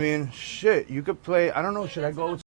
I mean, shit, you could play, I don't know, should I go with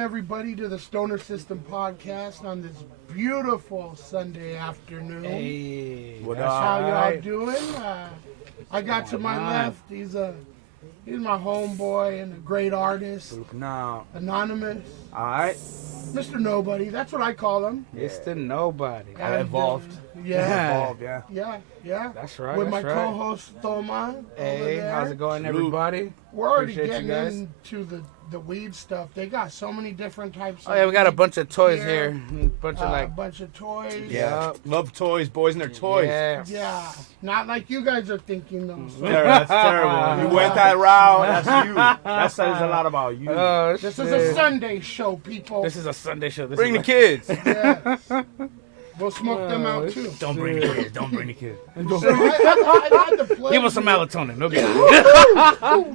everybody to the Stoner System podcast on this beautiful Sunday afternoon. Hey, what That's how y'all doing? I got to my left. He's my homeboy and a great artist. now? Anonymous. All right. Mr. Nobody. That's what I call him. Mr. Nobody. I evolved. Yeah. Evolved, yeah. Yeah. That's right. With that's my right. co-host Thoma. Hey, how's it going, everybody? We're already Appreciate you guys. getting into the weed stuff. They got so many different types of Oh yeah, we got a weed bunch of toys here. here. A bunch of A like. bunch of toys. Yeah. Love toys, boys and their toys. Yeah. Yeah. Not like you guys are thinking though. Yeah, that's terrible. You went that route. That's you. That says a lot about you. Oh, This shit. is a Sunday show, people. This is a Sunday show. This Bring the is kids. Yes. We'll smoke them out too. Don't bring the kids. Don't bring the kids. So I had the pleasure. Give us some melatonin. Okay.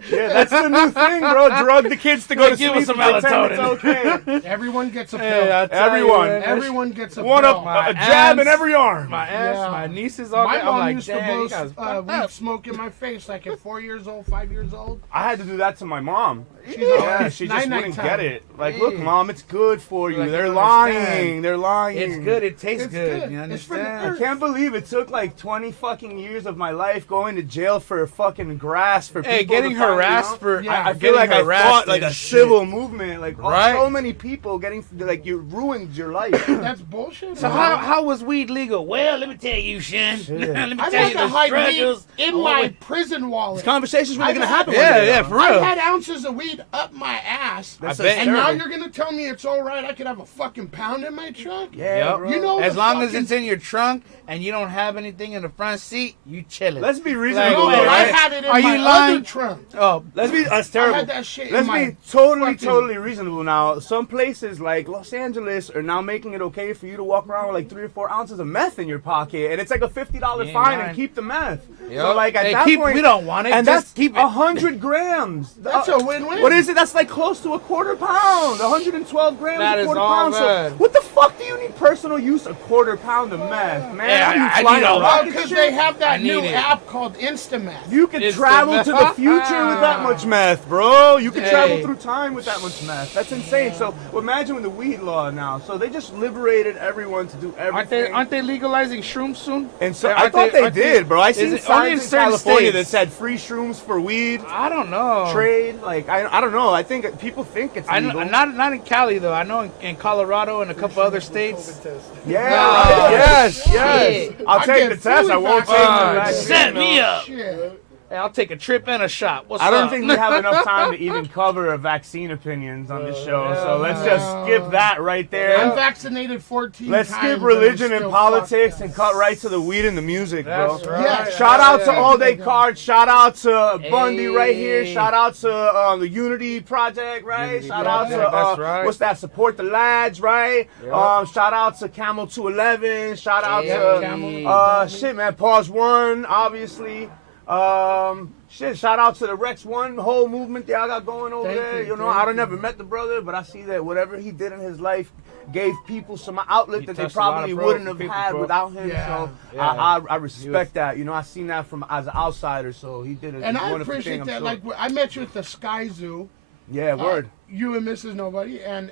Yeah, that's the new thing, bro. Drug the kids to go to Give sleep. us some and pretend melatonin. It's okay. Everyone gets a pill. Hey, I tell Everyone. you, man, Everyone gets a One pill. up, My a jab in aunts- every arm. My aunts, Yeah. my nieces, all My that. mom I'm like, used damn, to you guys blow fucked weed up. smoke in my face like at 4 years old, 5 years old. I had to do that to my mom. She's Yeah, always she just night-night wouldn't time. get it. Like, Yeah. look, mom, it's good for you. Like, They're you lying. understand. They're lying. It's good. It tastes It's good. good. You It's for the understand? I can't believe it took like 20 fucking years of my life going to jail for fucking grass for Hey, people getting to find, harassed you know? for. Yeah, I feel getting like I harassed fought like and a shit. civil movement. Like Right. so many people getting like you ruined your life. That's bullshit. So man. how was weed legal? Well, let me tell you, Shen. let me I've tell had you to the hide weed struggles. in Oh, my wait. prison wallet. Conversations really I've gonna had- happen. Yeah, one day, yeah, though. for real. I've had ounces of weed up my ass. That's I bet. And now terrible. you're gonna tell me it's all right? I could have a fucking pound in my trunk? Yeah, Yep. bro. You know, As the long as fucking- it's in your trunk and you don't have anything in the front seat, you chilling. Let's be No, reasonable, but I right? had it in Are you my lying? other trunk. Oh, Let's be. That's I terrible. had that shit in Let's my be totally, fucking- totally reasonable now. Some places like Los Angeles are now making it okay for you to walk around with like 3 or 4 ounces of meth in your pocket, and it's like a $50 You ain't fine lying. and keep the meth. Yep. So like at Hey, that keep- point, we don't want it, and just that's keep it. 100 grams. That's a win-win. What is it? That's like close to a quarter pound. 112 grams, That a is quarter all pound. good. So what the fuck do you need personal use a quarter pound of meth, man? Yeah, You I flying need a a lot. rocket Because ship? they have I that need new it. app called Instamath. You can It's travel the to the meth. future with that much meth, bro. You can travel Hey. through time with that much meth. That's insane. So imagine with the weed law now. So they just liberated everyone to do everything. aren't they legalizing shrooms soon? and so Yeah, I aren't thought they aren't did, bro. I is seen it only in signs in certain California that states? said free shrooms for weed I don't know. trade. Like I don't know. I think people think it's I legal. know, not in Cali though. I know in Colorado and a couple other states. Yeah, No. right. Yes, yes. Shit. I'll I take get the test. I fully won't take the vaccinated. vaccine. Set me though. up. Shit. Hey, I'll take a trip and a shot. What's I don't up? think we have enough time to even cover vaccine opinions on this show, so let's just skip that right I'm there. vaccinated 14 Let's times. skip and religion I'm and still politics fucked and up. cut right to the weed and the music, bro. That's right. Yeah. Shout out to Yeah. All Day Cards. Shout out to Bundy right here. Hey. Shout out to the Unity Project, right? Unity Shout out to Project, that's right. what's that? Support the Lads, right? Yep. Shout out to Camel 211. Shout out Yeah, to Camel. shit, man. Pause One, obviously. Shit, shout out to the Rex One whole movement y'all got going over Thank there. you, You know, thank I don't you. never met the brother, but I see that whatever he did in his life gave people some outlet He that they touched a lot probably of wouldn't have people, had bro. without him. Yeah. So Yeah. I respect that. You know, I seen that from as an outsider. So he did a And I wonderful appreciate thing. I'm that. sure. Like, I met you at the Sky Zoo. Yeah, word. You and Mrs. Nobody. And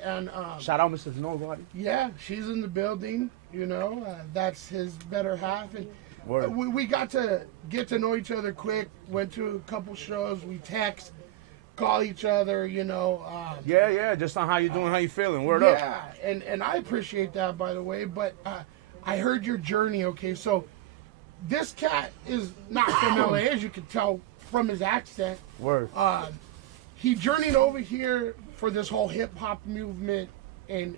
Shout out, Mrs. Nobody. yeah, she's in the building. You know, that's his better half. And Word. we got to get to know each other quick. Went to a couple shows. We text, call each other. You know. Yeah, just on how you doing, how you feeling. Word up. Yeah, and I appreciate that, by the way. But I heard your journey. Okay, so this cat is not from LA, as you can tell from his accent. Word. He journeyed over here for this whole hip hop movement and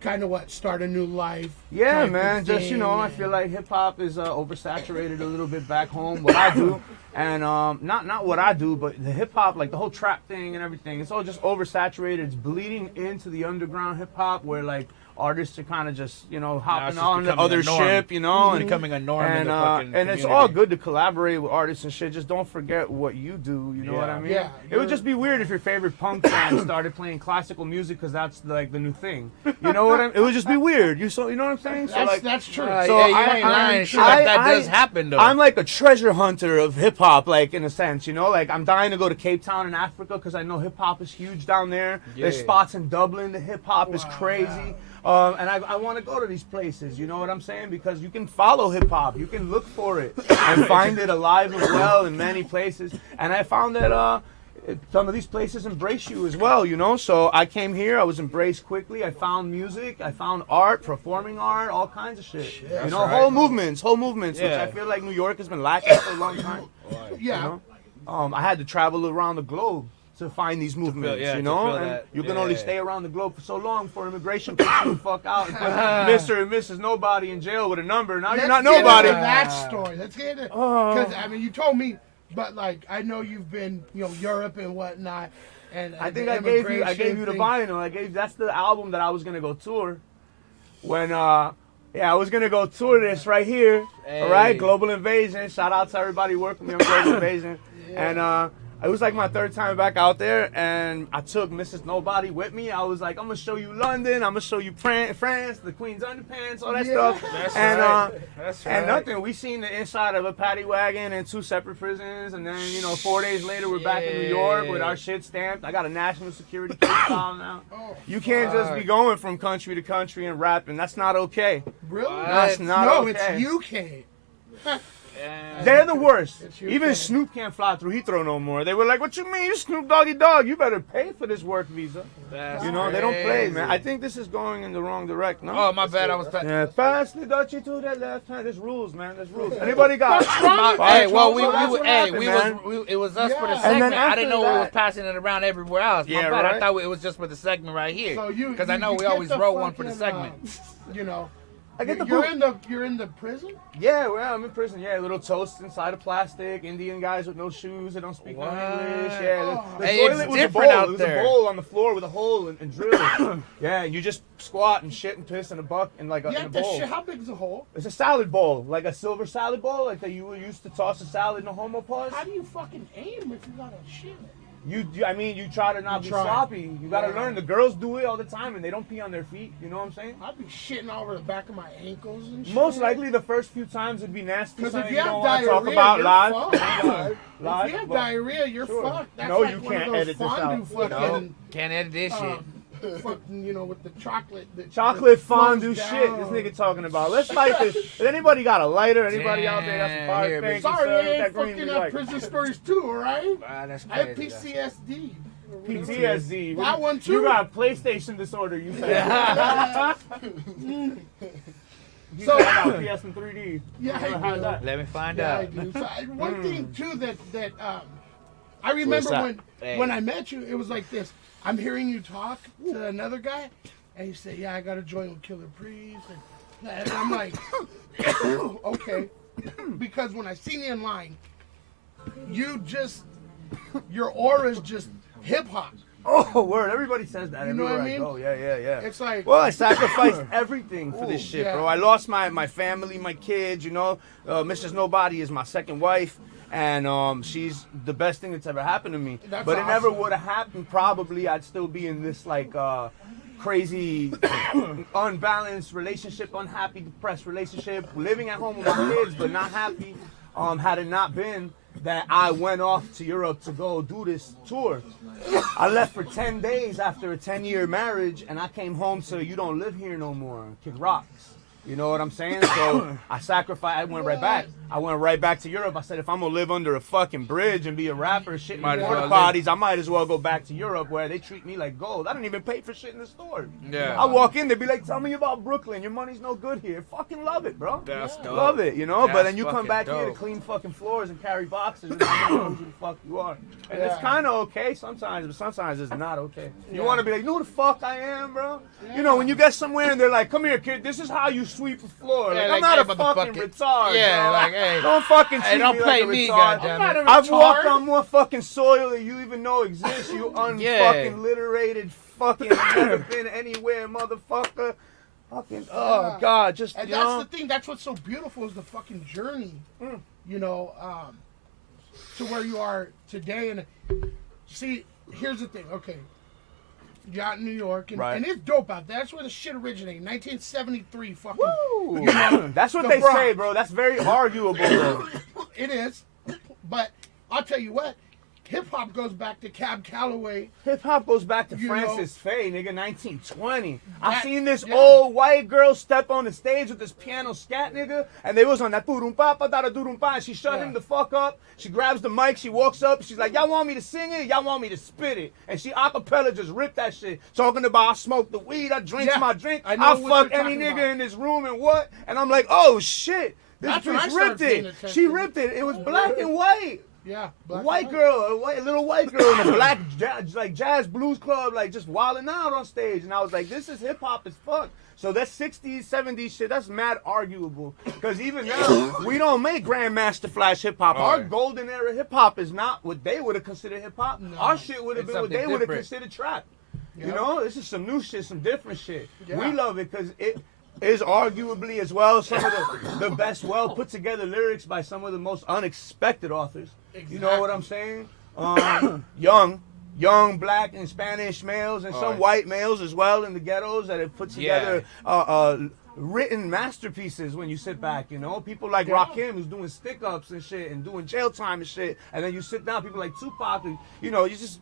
kind of start a new life. Yeah, type of man. Just thing, I and- feel like hip hop is oversaturated a little bit back home. What I do, and not what I do, but the hip hop, like the whole trap thing and everything. It's all just oversaturated. It's bleeding into the underground hip hop, where like artists are kind of just hopping just on the becoming other a norm. ship, and becoming a norm in and the fucking and it's community. all good to collaborate with artists and shit. Just don't forget what you do. You know what I mean? Yeah, It would just be weird if your favorite punk band started playing classical music because that's like the new thing. You know what I mean? It would just be weird. You know what I'm saying? So That's true. So yeah, you I- ain't I- lying. Shit like that I- does happen though. I'm like a treasure hunter of hip hop, like in a sense, like I'm dying to go to Cape Town in Africa because I know hip hop is huge down there. There's Yeah. spots in Dublin. The hip hop is Wow, crazy. And I want to go to these places, you know what I'm saying? Because you can follow hip hop, you can look for it and find it alive and well in many places. And I found that some of these places embrace you as well, So I came here, I was embraced quickly. I found music, I found art, performing art, all kinds of shit. That's Whole right. movements, which Yeah. I feel like New York has been lacking for a long time. Yeah. I had to travel around the globe to find these movements, yeah, to And feel that. you can only Yeah. stay around the globe for so long before immigration kicks you the fuck out and put Mr. and Mrs. Nobody in jail with a number. Now you're not Let's get nobody. into that story. Let's get into because you told me, but like I know you've been Europe and whatnot, and I think the I gave you the immigration thing. vinyl. That's the album that I was gonna go tour. When I was gonna go tour this right here. All right, Hey. Global Invasion. Shout out to everybody working with me on Global Invasion. And it was like my third time back out there, and I took Mrs. Nobody with me. I was like, I'm gonna show you London. I'm gonna show you France, the Queen's Underpants, all that stuff. That's and right. That's and right. nothing. We seen the inside of a paddy wagon in 2 separate prisons, and then 4 days later we're back in New York with our shit stamped. I got a national security case file now. Oh, You can't just be going from country to country and rapping. That's not okay. really? That's not No, okay. it's UK. They're the worst. It's UK. Even Snoop can't fly through Heathrow no more. They were like, "What you mean, you Snoop Doggy Dog? You better pay for this work visa." That's They don't play, man. crazy. I think this is going in the wrong direction. No? Oh, my bad. I was. Yeah, pass the Dutchie to that left hand. There's rules, man. There's rules. Anybody got? Hey, well, So that's what happened, man. it was us for the Yeah. And then segment. I didn't after know we was that- passing it around everywhere else. My Yeah, bad. I right. thought it was just for the segment right here. So you Because I know you we get always the roll one for the fucking, segment. I get the you're boot. in the prison. Yeah, well, I'm in prison. Yeah, little toast inside of plastic. Indian guys with no shoes. They don't speak no What? English. Yeah, the Hey, it's toilet was a different bowl. out It was there. a bowl on the floor with a hole and drill. Yeah, and you just squat and shit and piss in a buck in like Yeah, in a that bowl. shit. How big is the hole? It's a salad bowl, like a silver salad bowl, like that you were used to toss a salad in a homo pause. How do you fucking aim if you got a shit? You try to not be try. sloppy. You gotta Yeah. learn. The girls do it all the time, and they don't pee on their feet. You know what I'm saying? I'd be shitting all over the back of my ankles and shit. Most likely, the first few times it'd be nasty. Because Something if you don't have want to talk diarrhea, about you're live. fucked. Live, If you have but- diarrhea, you're Sure. fucked. That's No, like you one can't of those edit this fondue out. fucking, Can't edit this shit. fucking, with the chocolate. Chocolate that flows fondue shit. This down. nigga talking about. Let's light this. Has anybody got a lighter? Anybody out there got some Damn, fire? here, Thank you, Sorry, sir. I ain't That green fucking we up like. prison stories too, alright? That's I have crazy. PTSD. PTSD. That one too? You got PlayStation disorder. You said. You So- said I got PS in 3D. Yeah, I How's do. that? Let me find Yeah, I out. do. So, one thing too that I remember that? when I met you, it was like this. I'm hearing you talk to another guy, and you say, "Yeah, I got to join with Killer Priest," and I'm like, "Okay," because when I seen you in line, your aura is just hip hop. Oh, word. Everybody says that. You know what I everywhere mean? go. Yeah. It's like, Well, I sacrificed everything for this Ooh, shit, yeah. bro. I lost my family, my kids, Mrs. Nobody is my second wife, and she's the best thing that's ever happened to me. That's but it never awesome. would have happened, probably. I'd still be in this, crazy, unbalanced relationship, unhappy, depressed relationship, living at home with my kids, but not happy, had it not been that I went off to Europe to go do this tour. I left for 10 days after a 10-year marriage, and I came home to You Don't Live Here No More, Kid Rocks. You know what I'm saying? So I sacrificed. I went right back. I went right back to Europe. I said, if I'm gonna live under a fucking bridge and be a rapper, shit in Might as porta well potties, I might as well go back to Europe where they treat me like gold. I don't even pay for shit in the store. Yeah. I walk in, they be like, tell me about Brooklyn. Your money's no good here. Fucking love it, bro. That's dope. Love it, you know. But That's then you come fucking back here to dope. clean fucking floors and carry boxes and nobody knows who the fuck you are. And it's kind of okay sometimes, but sometimes it's not okay. You want to be like, know who the fuck I am, bro? You know, when you get somewhere and they're like, come here, kid, this is how you sweep a floor. Like, Yeah, I'm like, not hey, a fucking motherfucker. retard. Yeah, bro. like, hey. Don't fucking treat don't me play like a me, retard. goddammit. I've walked on more fucking soil than you even know exists, you unfucking literated fucking never been anywhere, motherfucker. Fucking, oh, God, just, And you that's know. the thing. That's what's so beautiful is the fucking journey. You know, to where you are today. And see, here's the thing. Okay, you're out in New York, and, Right. and it's dope out there. That's where the shit originated. 1973. Fucking. Woo. You know, That's what the they Bronx. say, bro. That's very arguable, though. It is, but I'll tell you what. Hip hop goes back to Cab Calloway. Hip hop goes back to You Francis Faye, nigga, 1920. I That- seen this yeah. old white girl step on the stage with this piano scat, nigga, and they was on that turumpa pa da turumpa, and she shut Yeah. him the fuck up. She grabs the mic, she walks up, she's like, y'all want me to sing it? Y'all want me to spit it? And she acapella just ripped that shit, talking about I smoke the weed, I drink Yeah, my drink, I know I what fuck you're any talking nigga about. in this room and what? And I'm like, oh shit, this That's when I bitch started ripped paying it. She attention. ripped it. It was black and white. Yeah, black White and girl, little white girl in a black jazz blues club, like just wilding out on stage, and I was like, "This is hip hop as fuck." So that 60s, 70s shit, that's mad arguable. Because even now, we don't make Grandmaster Flash hip hop. Our Right. golden era hip hop is not what they would have considered hip hop. No. Our shit would have It's been what they something would have different. considered trap. You Yep. know, this is some new shit, some different shit. Yeah. We love it because it is arguably as well some of the best, well put together lyrics by some of the most unexpected authors. You know what I'm saying? Young black and Spanish males and some Right. white males as well in the ghettos that have put together written masterpieces when you sit back, you know? People like Rakim who's doing stick-ups and shit and doing jail time and shit. And then you sit down, people like Tupac, and, you know, you just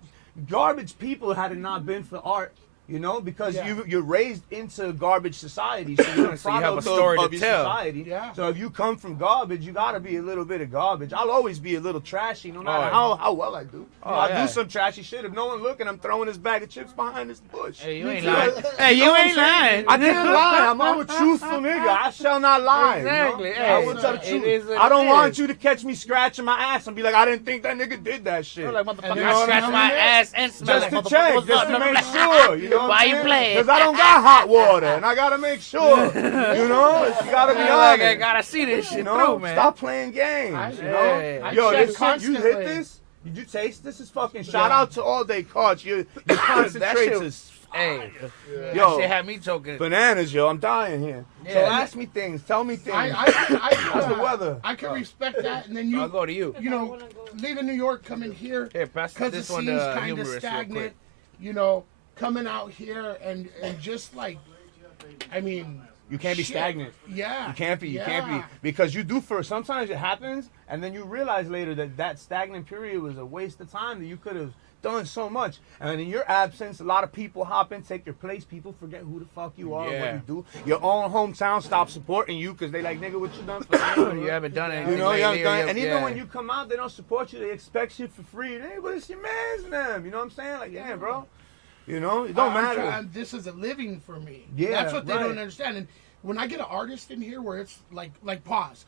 garbage people had it not been for art. You know, because Yeah. you're raised into garbage society, so you're a So you have a product story of to your tell. society. Yeah. So if you come from garbage, you gotta be a little bit of garbage. I'll always be a little trashy, no matter Oh, how well I do. Oh, I yeah. do some trashy shit. If no one looking, I'm throwing this bag of chips behind this bush. Hey, you ain't know? lying. Hey, You you know what ain't I'm saying? lying. I can't lie. I'm a truthful nigga. I shall not lie. you know? Exactly. I Hey, will tell the it truth. is what I don't it want is. you to catch me scratching my ass and be like, I didn't think that nigga did that shit. You're like, motherfucker, You I know what scratch I my mean? ass and smell Just like, to motherfucker, check, what's just up? to make sure, you know. Why you playing? Because I don't got hot water, and I gotta make sure. You know, you gotta be You're like, I honest. gotta see this shit You know, through, man. stop playing games. You know, I yo, check this shit, you hit constantly. this. Did you taste this? Is fucking shout out to all day cards. Your concentrates shit- is Hey, yo that shit had me choking. bananas, yo. I'm dying here. So Yeah. ask me things. Tell me things. How's the weather? I can respect that, and then you, I'll go to you. you know, leaving New York, coming here, Here, pass because the this one scene's to kind of humorous real stagnant. quick. You know, coming out here and just like, I mean, You can't be shit. stagnant. Yeah, You can't be. You can't be Yeah. because you do first. Sometimes it happens, and then you realize later that that stagnant period was a waste of time. That you could have done so much. And in your absence, a lot of people hop in, take your place. People forget who the fuck you are, and Yeah. what you do. Your own hometown stop supporting you because they like, nigga, what you done for them? You haven't done anything. You know, you haven't lately, done, or and even yeah. when you come out, they don't support you. They expect shit for free. Hey, but it's your man's and them. You know what I'm saying? Like, yeah, bro. You know, it don't matter. This is a living for me. Yeah, That's what they right. don't understand. And when I get an artist in here where it's like pause,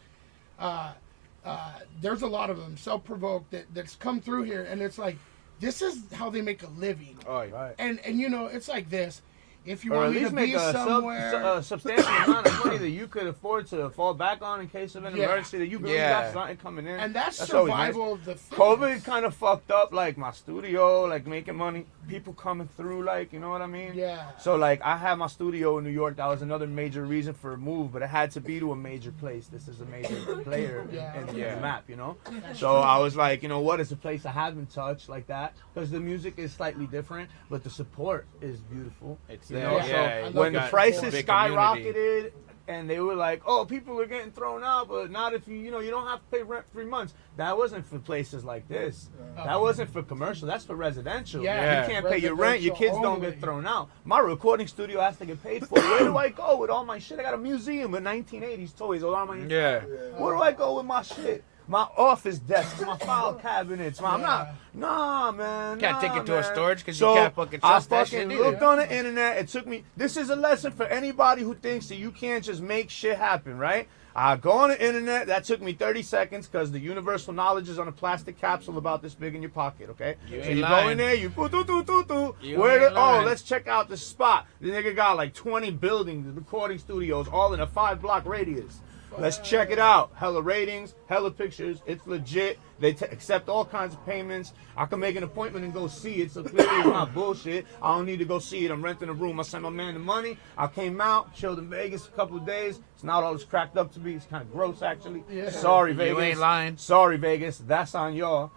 there's a lot of them self-provoked that's come through here, and it's like, this is how they make a living. Oh, Right. And you know, it's like this. If you Or at want me to least make be a somewhere, substantial amount of money that you could afford to fall back on in case of an Yeah. emergency, that you really Yeah. got something coming in. and that's always nice. survival of the fittest. COVID kind of fucked up, like, my studio, like, making money, people coming through, like, you know what I mean? Yeah. So, like, I had my studio in New York. That was another major reason for a move, but it had to be to a major place. This is a major player Yeah. in Yeah. the map, you know? So I was like, you know what, it's a place I haven't touched like that, because the music is slightly different, but the support is beautiful. It's You there, know, yeah. so I when love the that prices big community. skyrocketed, and they were like, "Oh, people are getting thrown out, but not if you don't have to pay rent 3 months." That wasn't for places like this. That wasn't for commercial. That's for residential. Yeah. You can't pay your rent. Your kids don't Residential get thrown out. My recording studio has to get paid for. Where do I go with all my shit? I got a museum of 1980s toys all on my. Yeah. Where do I go with my shit? My office desks, my file cabinets. I'm not. Nah, man. Can't take it to a man. storage because So you can't fucking trust I that fucking shit looked either. on the internet. It took me. This is a lesson for anybody who thinks that you can't just make shit happen, right? I go on the internet. That took me 30 seconds because the universal knowledge is on a plastic capsule about this big in your pocket. Okay, You so ain't you go lying. in there. You do. You Where ain't lying. let's check out the spot. The nigga got like 20 buildings, recording studios, all in a 5-block radius. Let's check it out. Hella ratings, hella pictures. It's legit. They accept all kinds of payments. I can make an appointment and go see it. So clearly it's not bullshit. I don't need to go see it. I'm renting a room. I sent my man the money. I came out, chilled in Vegas a couple of days. It's not all it's cracked up to be. It's kind of gross, actually. Yeah. Sorry, Vegas. You ain't lying. Sorry, Vegas. That's on y'all.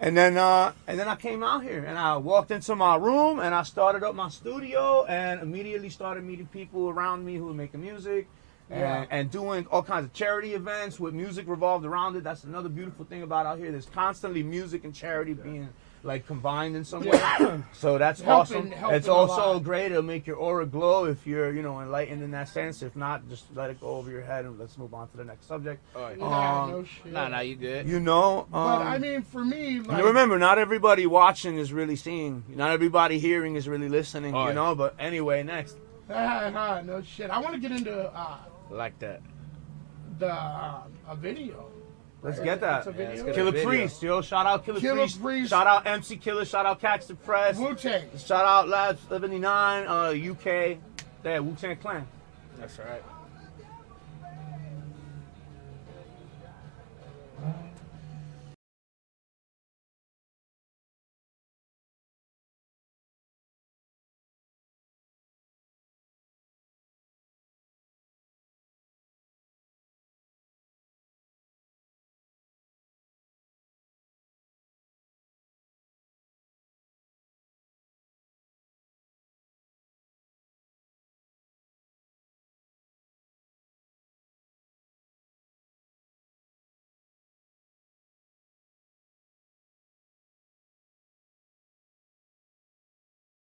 And then I came out here and I walked into my room and I started up my studio and immediately started meeting people around me who were making music. And doing all kinds of charity events with music revolved around it. That's another beautiful thing about out here. There's constantly music and charity being like combined in some way. So that's awesome. It's helping a also lot. great. It'll make your aura glow if you're, enlightened in that sense. If not, just let it go over your head and let's move on to the next subject. Yeah, no shit. Nah, you good. But I mean, for me, like, remember, not everybody watching is really seeing. Not everybody hearing is really listening, But anyway, next. no shit. I want to get into Like that. a video. Let's get that. It's a video. let's get Killer video. Priest, yo. Shout out Killer Priest. Priest. Shout out MC Killer. Shout out Caxton Press. Wu-Tang. Shout out Lab 79, UK. Yeah, Wu-Tang Clan. That's right.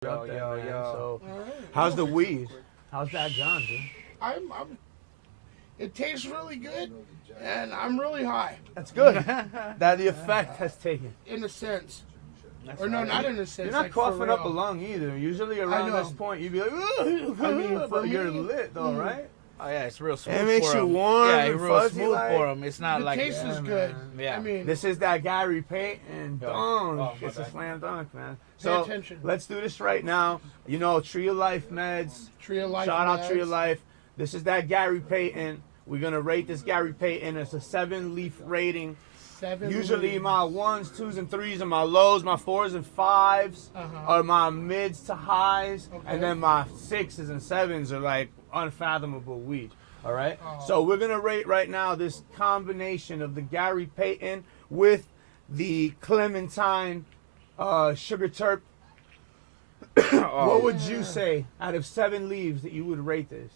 Up there, man. So, All right. how's the weed? How's that gone, dude? I'm it tastes really good, and I'm really high That's good. That the effect has taken. in a sense. Or no, not in a sense. You're not like, for coughing up a real. lung either. Usually around know. this point, you'd be like, I mean, for but you're me- lit though, right? Oh yeah, it's real smooth. It makes for you 'em. warm Yeah, and it's real fuzzy, smooth like- for them. It's not The like taste is man. good. Yeah. I mean, This is that Gary Payton. Yeah. Dunk. Oh, my It's a bad. slam dunk, man. Pay So attention. let's do this right now. Tree of Life meds. Tree of Life. Shout out meds. Tree of Life. This is that Gary Payton. We're gonna rate this Gary Payton as a 7-leaf rating. 7 Usually leaves. my 1s, 2s, and 3s are my lows. My 4s and 5s are my mids to highs, Okay. and then my 6s and 7s are like unfathomable weed. All right. Oh. So we're gonna rate right now this combination of the Gary Payton with the Clementine sugar terp. What would you say out of 7 leaves that you would rate this?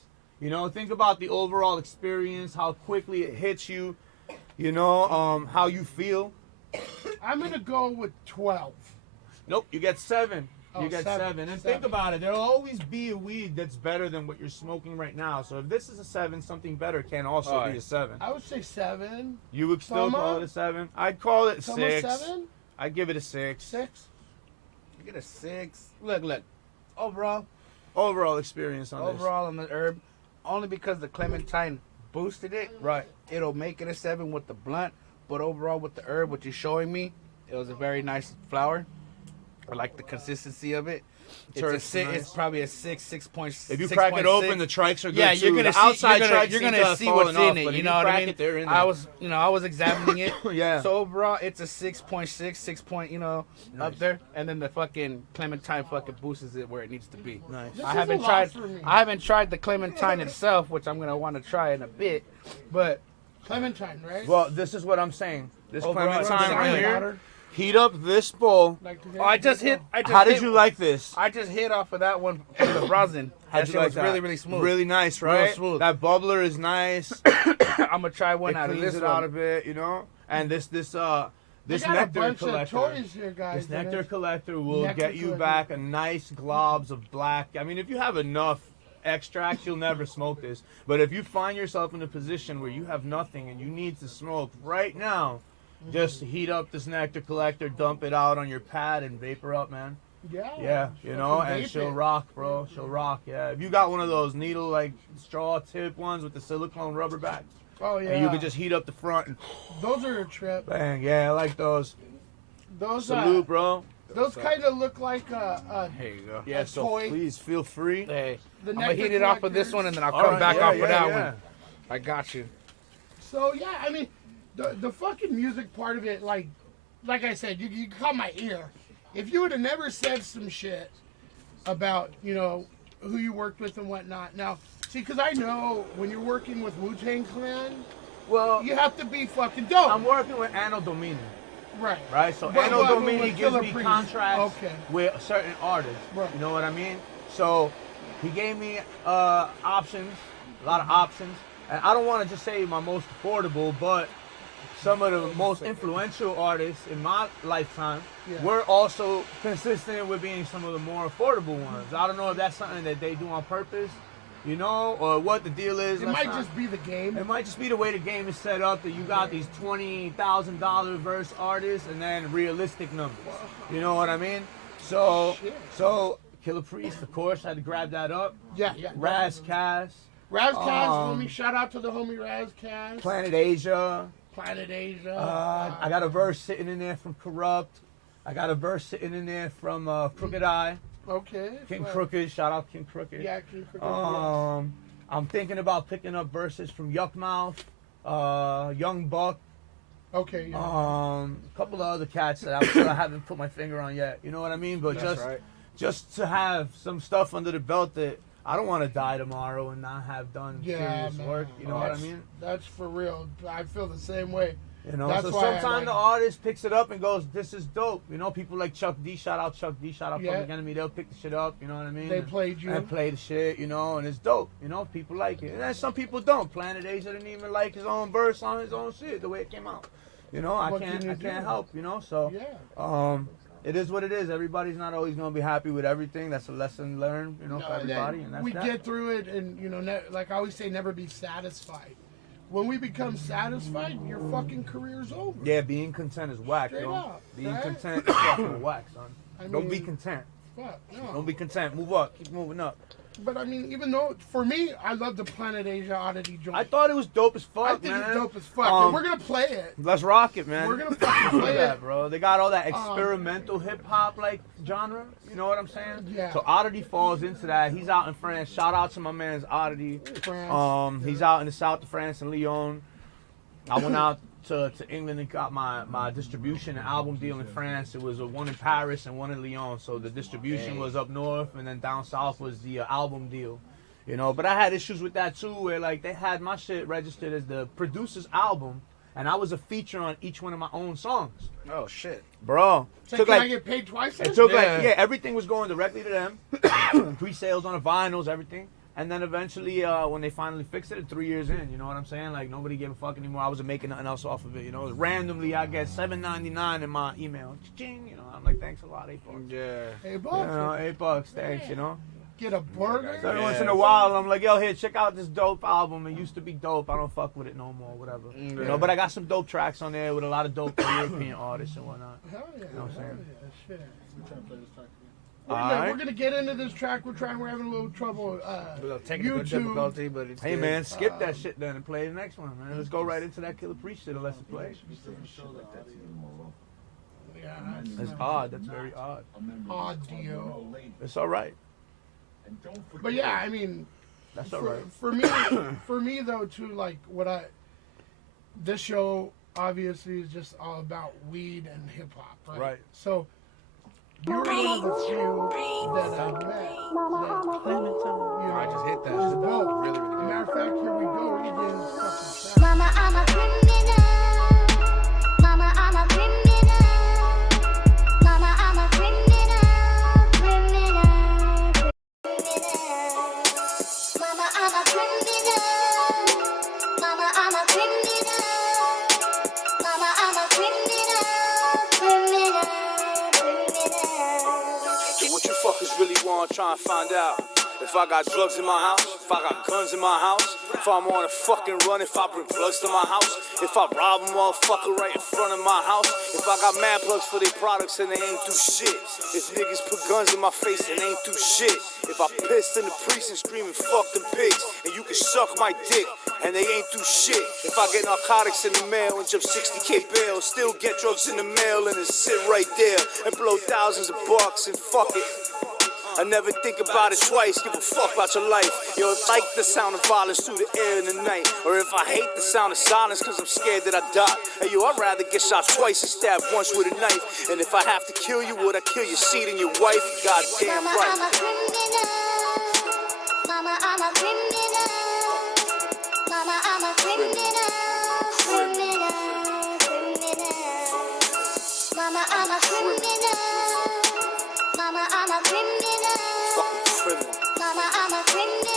Think about the overall experience, how quickly it hits you, how you feel. I'm gonna go with 12. Nope, you get 7. Oh, You get 7. And think about it, there'll always be a weed that's better than what you're smoking right now. So if this is a 7, something better can also Alright. be a 7. I would say 7. You would still Summer? call it a 7? I'd call it Summer 6. 7? I'd give it a 6. 6? You get a 6. Look. Overall Experience on on the herb, only because the clementine boosted it. this. Right. It'll make it a 7 with the blunt, but overall with the herb, what you're showing me, it was a very nice flower. I like the consistency of it. It's Terps a is 6. nice. It's probably a 6.6. If you crack it open, the trikes are good yeah, too. you're gonna The see. outside You're trikes gonna seem to have see what's fallen off, in it. but You if know what I crack mean? it, they're in I there. was examining it. Yeah. So overall, it's a 6.6, 6 point, up Nice. there, and then the fucking clementine fucking boosts it where it needs to be. Nice. This I is haven't a lot tried. for me. I haven't tried the clementine itself, which I'm gonna want to try in a bit. But Clementine, right? Well, this is what I'm saying. This Overall, Clementine it's right good. here Water. Heat up this bowl. Like to Oh, I just hit. How did you like this? I just hit off of that one from the rosin. How'd That you shit like was that? really, really smooth. Really nice, right? smooth. That bubbler is nice. I'm gonna try one It out of cleans this it out a one. bit, you know. And this We got a nectar bunch collector. of toys here, guys. This nectar collector will Nectar get you collector. back a nice globs of black. I mean, if you have enough extracts, you'll never smoke this. But if you find yourself in a position where you have nothing and you need to smoke right now, just heat up this nectar collector, dump it out on your pad, and vapor up, man. Yeah, you know, Fucking and vape she'll it. rock, bro. She'll rock, yeah. If you got one of those needle, like, straw tip ones with the silicone rubber backs, Oh yeah. and you can just heat up the front and Those are a trip. bang, yeah, I like those. Those Salute, bro. Those kind of look like Here you go. Yeah, a so toy. please feel free. Hey, the I'm gonna nectar heat it off of collectors. this one, and then I'll All come right, back yeah, off of yeah, that yeah. one. I got you. So yeah, I mean, the fucking music part of it, like I said, you caught my ear. If you would have never said some shit about, you know, who you worked with and whatnot. Now, see, because I know when you're working with Wu-Tang Clan, Well, you have to be fucking dope. I'm working with Anno Domini, right. right? So But- Anno but Domini with gives Killer me Priest. contracts Okay. with certain artists. Right. You know what I mean? So he gave me options, a lot of options. And I don't want to just say my most affordable, but some of the most influential artists in my lifetime Yeah. were also consistent with being some of the more affordable ones. I don't know if that's something that they do on purpose, you know, or what the deal is. It Let's might not- just be the game. It might just be the way the game is set up that you got these $20,000 verse artists and then realistic numbers. You know what I mean? So, Shit. Killer Priest, of course, had to grab that up. Yeah. Raz Cass, Razkaz, Um, homie, shout out to the homie Razkaz. Planet Asia. Planet Asia. I got a verse sitting in there from Corrupt. I got a verse sitting in there from Crooked Eye. Okay. King fuck. Crooked, shout out King Crooked. Yeah, King Crooked, I'm thinking about picking up verses from Yuckmouth, Young Buck. yes. Okay. Yeah. A couple of other cats that I haven't put my finger on yet. You know what I mean? But That's right. just to have some stuff under the belt that I don't want to die tomorrow and not have done serious man. work. You know what I That's- mean? That's for real. I feel the same way. You know, That's so why I sometimes like- the artist picks it up and goes, "This is dope." You know, people like Chuck D, shout out Chuck D, shout out Yeah. Public Enemy. They'll pick the shit up. You know what I mean? They played you. and play the shit. You know, and it's dope. You know, people like it. And then some people don't. Planet Asia didn't even like his own verse on his own shit the way it came out. You know, I What can you can't do? help. You know, so. Yeah. It is what it is. Everybody's not always gonna be happy with everything. That's a lesson learned, you know, for everybody, and that's we that. get through it, and you know, like I always say, never be satisfied. When we become satisfied, your fucking career's over. Yeah, being content is whack, Straight yo. up, Being right? content is fucking whack, son. I Don't be mean, content. Fuck, no. Don't be content. Move up. Keep moving up. But I mean, even though for me, I love the Planet Asia Oddity joint. I thought it was dope as fuck, I think man. it's dope as fuck. Um, and we're gonna play it. Let's rock it, man. We're gonna fucking play yeah, it. bro. They got all that experimental hip hop like genre. You know what I'm saying? Yeah. So Oddity falls into that. He's out in France. Shout out to my man's Oddity. France. He's out in the south of France in Lyon. I went out to England and got my distribution and album deal in France. It was one in Paris and one in Lyon. So the distribution was up north, and then down south was the album deal. You know, but I had issues with that too, where like they had my shit registered as the producer's album, and I was a feature on each one of my own songs. Oh shit. So Bro, took can I like get paid twice? it then? took Yeah. like everything was going directly to them, pre-sales on the vinyls, everything. And then eventually, when they finally fixed it, 3 years in, you know what I'm saying? Like nobody gave a fuck anymore. I wasn't making nothing else off of it, you know. Randomly, I get $7.99 in my email. Ching, you know. I'm like, thanks a lot, $8. Yeah. Hey, You boss, know, $8, thanks, you know. get a burger. So every Yeah. once in a while, I'm like, yo, here, check out this dope album. It used to be dope. I don't fuck with it no more, whatever. You know, but I got some dope tracks on there with a lot of dope European artists and whatnot. Hell yeah. know what I'm saying? Hell yeah. Shit. Alright. We're gonna get into this track. We're having a little trouble. A little technical YouTube. difficulty, but it's Hey, good. man, skip that shit then and play the next one, man. Let's go right into that Killer Priest shit and let's play. Yeah, That's odd. That's very odd. audio. It's all right. But yeah, I mean, That's all right. for me though, too, like this show obviously is just all about weed and hip hop, right? Right. So you're one of the few that I met that, you know, I just hit that. is both. Really, really good. Matter of fact, here we go. We're gonna get into this fucking track. Mama, I'm a criminal. Mama, I'm a criminal. on trying to find out if I got drugs in my house, if I got guns in my house, if I'm on a fucking run, if I bring plugs to my house, if I rob a motherfucker right in front of my house, if I got mad plugs for their products and they ain't do shit, if niggas put guns in my face and ain't do shit, if I pissed in the precinct screaming fuck them pigs and you can suck my dick and they ain't do shit, if I get narcotics in the mail and jump 60K bail, still get drugs in the mail and then sit right there and blow thousands of bucks and fuck it. I never think about it twice, give a fuck about your life. Yo, if I like the sound of violence through the air in the night, or if I hate the sound of silence cause I'm scared that I die. Hey yo, I'd rather get shot twice and stabbed once with a knife. And if I have to kill you, would I kill your seed and your wife? Goddamn Mama, right. I'm a criminal. Mama, I'm a criminal. Mama, I'm a criminal. Mama, I'm a criminal. Mama, I'm a criminal. Fucking criminal. Mama, I'm a criminal.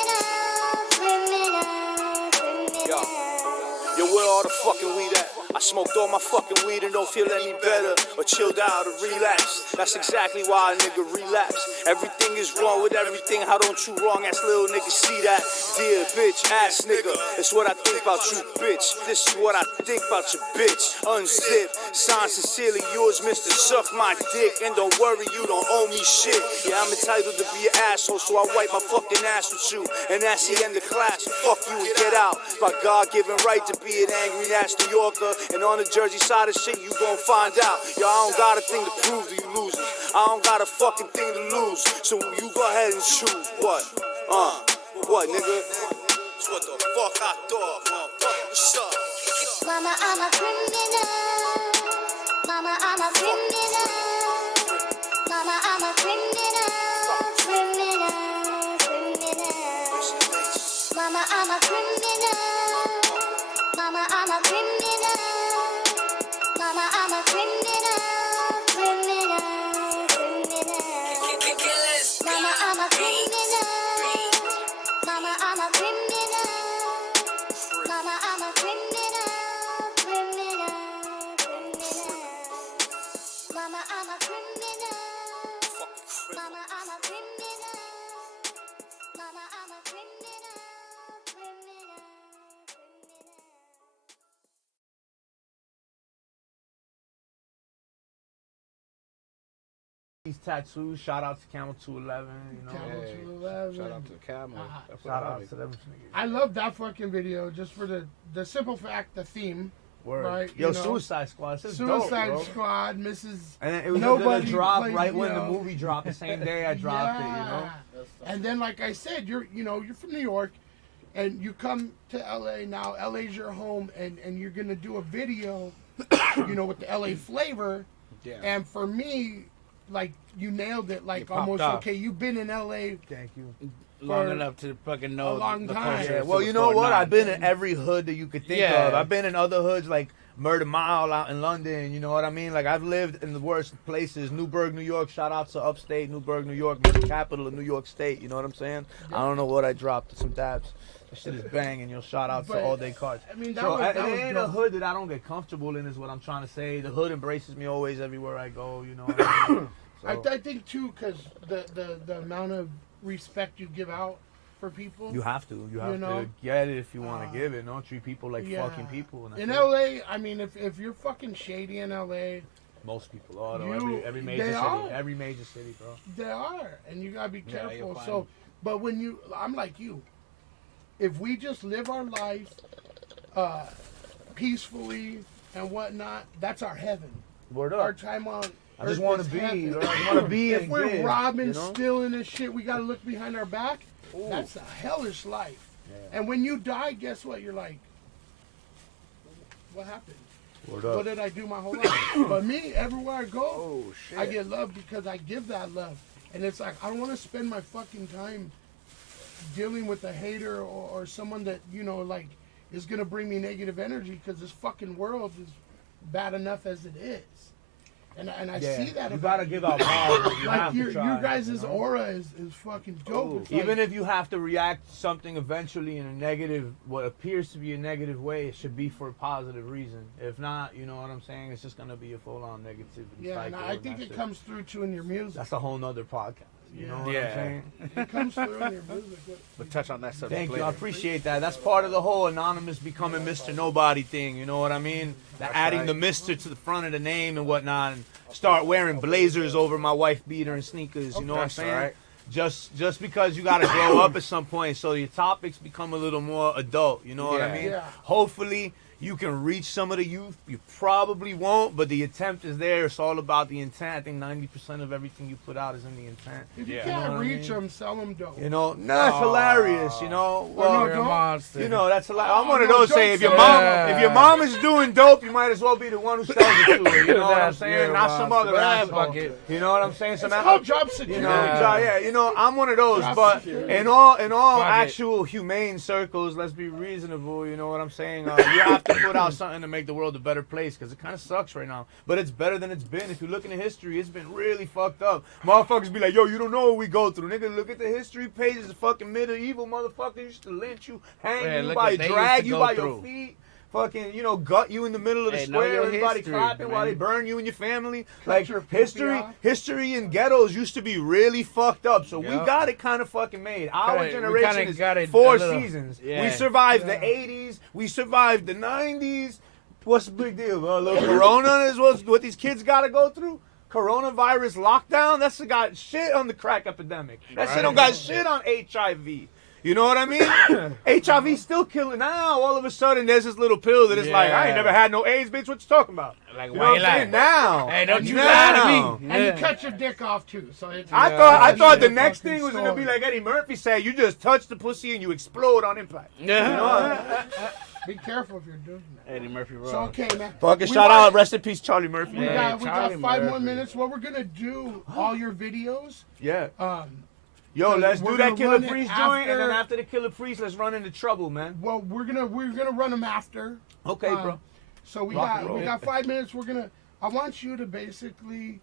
Yo, where all the fucking weed at? I smoked all my fucking weed and don't feel any better or chilled out or relapsed. That's exactly why a nigga relapse. Everything is wrong with everything. How don't you wrong ass little nigga see that? Dear bitch, ass nigga. It's what I think about you, bitch. This is what I think about your bitch. Unzip. Signed sincerely yours, Mr. Suck my dick. And don't worry, you don't owe me shit. Yeah, I'm entitled to be an asshole, so I wipe my fucking ass with you. And that's the end of class. Fuck you and get out. My God-given right to be an angry ass New Yorker. And on the Jersey side of shit, you gon' find out. Yo, I don't got a thing to prove to you losers. I don't got a fucking thing to lose. So you go ahead and choose. What? What, nigga? It's what the fuck I thought, motherfucker. What's up? Mama, I'm a criminal. Mama, I'm a criminal. Mama, I'm a criminal. Mama, I'm a criminal. Mama, I'm a criminal. Mama, I'm a criminal. Mama, I'm a criminal. Mama, I'm a criminal. Mama, I'm a criminal. Mama, I'm a criminal. Mama, I'm a criminal. Mama, I'm a criminal. These tattoos, shout out to Camel 211, you know. Camel Hey, 211. shout out to the camel. That's what Shout I out like. to them niggas. I love that fucking video just for the simple fact, the theme. Word. Right, Yo, you know, Suicide Squad. This is Suicide dope, bro. Squad, Mrs. And then it was Nobody gonna drop plays, right you when the know. movie dropped. The same day I dropped it, you know. And then, like I said, you're from New York, and you come to LA now. LA's your home, and you're gonna do a video, with the LA flavor. Yeah. And for me, like you nailed it. Like You popped almost off. okay. You've been in LA. Thank you. Long for enough to fucking know a long the time. culture. Yeah, as to well, what's you know going what? on. I've been in every hood that you could think Yeah. of. I've been in other hoods like Murder Mile out in London. You know what I mean? Like I've lived in the worst places. Newburgh, New York. Shout out to upstate Newburgh, New York, the capital of New York State. You know what I'm saying? I don't know what I dropped. Some dabs. That shit is banging. You'll shout out But, to All Day Cards. I mean, that So was, I, that it was ain't dope. a hood that I don't get comfortable in. Is what I'm trying to say. The hood embraces me always everywhere I go. You know what I mean? So, I think too, because the amount of respect you give out for people. you have to. You have know, to get it if you want to give it. Don't treat people like Yeah. fucking people. And that's In it. LA, I mean, if you're fucking shady in LA, Most people are, though. You- Every major they city. are. Every major city, bro. they are, and you gotta be Yeah, you'll careful. find So, them. but when I'm like you. If we just live our life peacefully and whatnot, that's our heaven. Word Our up. time on. I just earth want is to be. heaven. I just want to be. If and we're give, robbing, you know? stealing and shit, we gotta look behind our back. Ooh. That's a hellish life. Yeah. And when you die, guess what? You're like, what happened? Word What up. did I do my whole life? But me, everywhere I go, Oh shit. I get love because I give that love. And it's like, I don't want to spend my fucking time dealing with a hater or someone that, like, is going to bring me negative energy because this fucking world is bad enough as it is. And I Yeah. see that You about gotta give out positive. You like have your to try, guys' you know? aura is fucking dope. Ooh. It's like, Even if you have to react to something eventually in a negative, what appears to be a negative way, it should be for a positive reason. If not, you know what I'm saying? It's just gonna be a full-on negativity yeah, and cycle. I and think that's it comes through too in your music. That's a whole nother podcast. You know what Yeah. I'm saying? It comes through in your music. We'll touch on that subject Thank you. later. I appreciate that. That's part of the whole anonymous becoming Mr. Nobody thing. You know what I mean? The adding the Mr. to the front of the name and whatnot, and start wearing blazers over my wife beater and sneakers. You know what I'm That's saying? right. Just because you gotta grow up at some point, so your topics become a little more adult. You know what I Yeah. mean? Yeah. Hopefully you can reach some of the youth. You probably won't, but the attempt is there. It's all about the intent. I think 90% of everything you put out is in the intent. If you Yeah. can't You know what I reach mean? them, sell them dope. You know, that's hilarious. You know, well, You're a monster. you know, that's hilarious. I'm one of no, those say don't if your say mom that. if your mom is doing dope, you might as well be the one who sells it to her. You know what I'm That's saying? your Not some monster. other But asshole. bucket. You know what I'm saying? It's Some called job security. you know, Yeah. you know, I'm one of those. Job But security. in all Fuck it. actual humane circles, let's be reasonable. You know what I'm saying? You have to put out something to make the world a better place, because it kind of sucks right now. But it's better than it's been. If you look into history, it's been really fucked up. Motherfuckers be like, yo, you don't know what we go through. Nigga, look at the history pages. The fucking medieval motherfuckers used to lynch you, hang Yeah, you look by what they used drag to you go by your through. feet. Fucking, you know, gut you in the middle of the Hey, know square. your Everybody history, clapping while man. they burn you and your family. Cut Like your poopy off. history in ghettos used to be really fucked up. So we Yep. got it kind of fucking made. Our Kinda- we generation kinda is got it 4 a little- seasons. yeah. We survived Yeah. the 80s. We survived the 90s. What's the big deal? A little corona is what these kids got to go through. Coronavirus lockdown. That's got shit on the crack epidemic. That shit don't got shit on HIV. You know what I mean? HIV still killing. Now all of a sudden there's this little pill that is like, I ain't Yeah. never had no AIDS, bitch. What you talking about? Like, You why know you what I'm saying? lying? Now. Hey, don't you Now. lie to me. And you Yeah. cut your dick off too. So it's I Yeah. thought the Shit, next fucking thing was gonna be story. like Eddie Murphy said, you just touch the pussy and you explode on impact. Yeah. You know? Be careful if you're doing that. Eddie Murphy Raw. So okay, man. Fucking We shout want- out, rest in peace, Charlie Murphy. We Yeah. got Charlie 5 more Murphy. minutes. What we're gonna do? All your videos. Yeah. Yo, Yo, let's we're do gonna that Killer run it Priest joint, and then after- after the Killer Priest, let's run into Trouble, man. Well, we're gonna run them after. Okay, Um, bro. So we Rock and got roll. 5 minutes. I want you to basically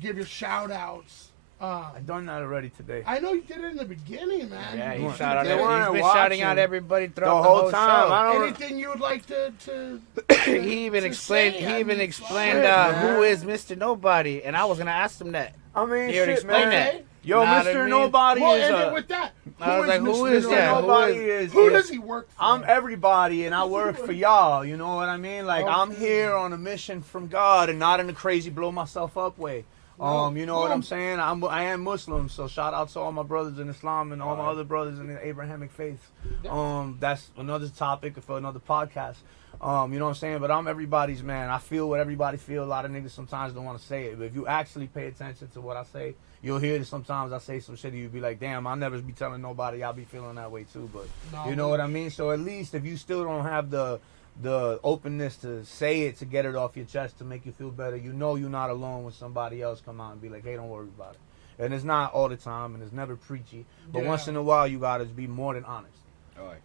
give your shout outs. I done that already today. I know you did it in the beginning, man. Yeah, You he shout out. did it. wanna He's been watch shouting out him everybody The throughout whole time. I don't. Anything you would like to He even to explained. say, He I even mean, explained fuck, who man. is Mr. Nobody, and I was gonna ask him that. I mean, He already shit, explained man. that. Yo, Know what I Mr. mean? Nobody Well, is end a. it with that. I was like, who Mr. is Mr. that? Nobody Who is. Who is- does he work for? I'm everybody, and I work for y'all. You know what I mean? Like I'm Okay. here on a mission from God, and not in a crazy blow myself up way. You know what I'm saying? I am Muslim, so shout out to all my brothers in Islam and all my other brothers in the Abrahamic faith. That's another topic for another podcast. You know what I'm saying? But I'm everybody's man. I feel what everybody feel. A lot of niggas sometimes don't want to say it, but if you actually pay attention to what I say, you'll hear that sometimes I say some shit and you'll be like, damn, I'll never be telling nobody. I'll be feeling that way too. But you know what I mean? So at least if you still don't have the openness to say it, to get it off your chest, to make you feel better, you know you're not alone when somebody else come out and be like, hey, don't worry about it. And it's not all the time, and it's never preachy. But Yeah. once in a while, you gotta be more than honest. All right.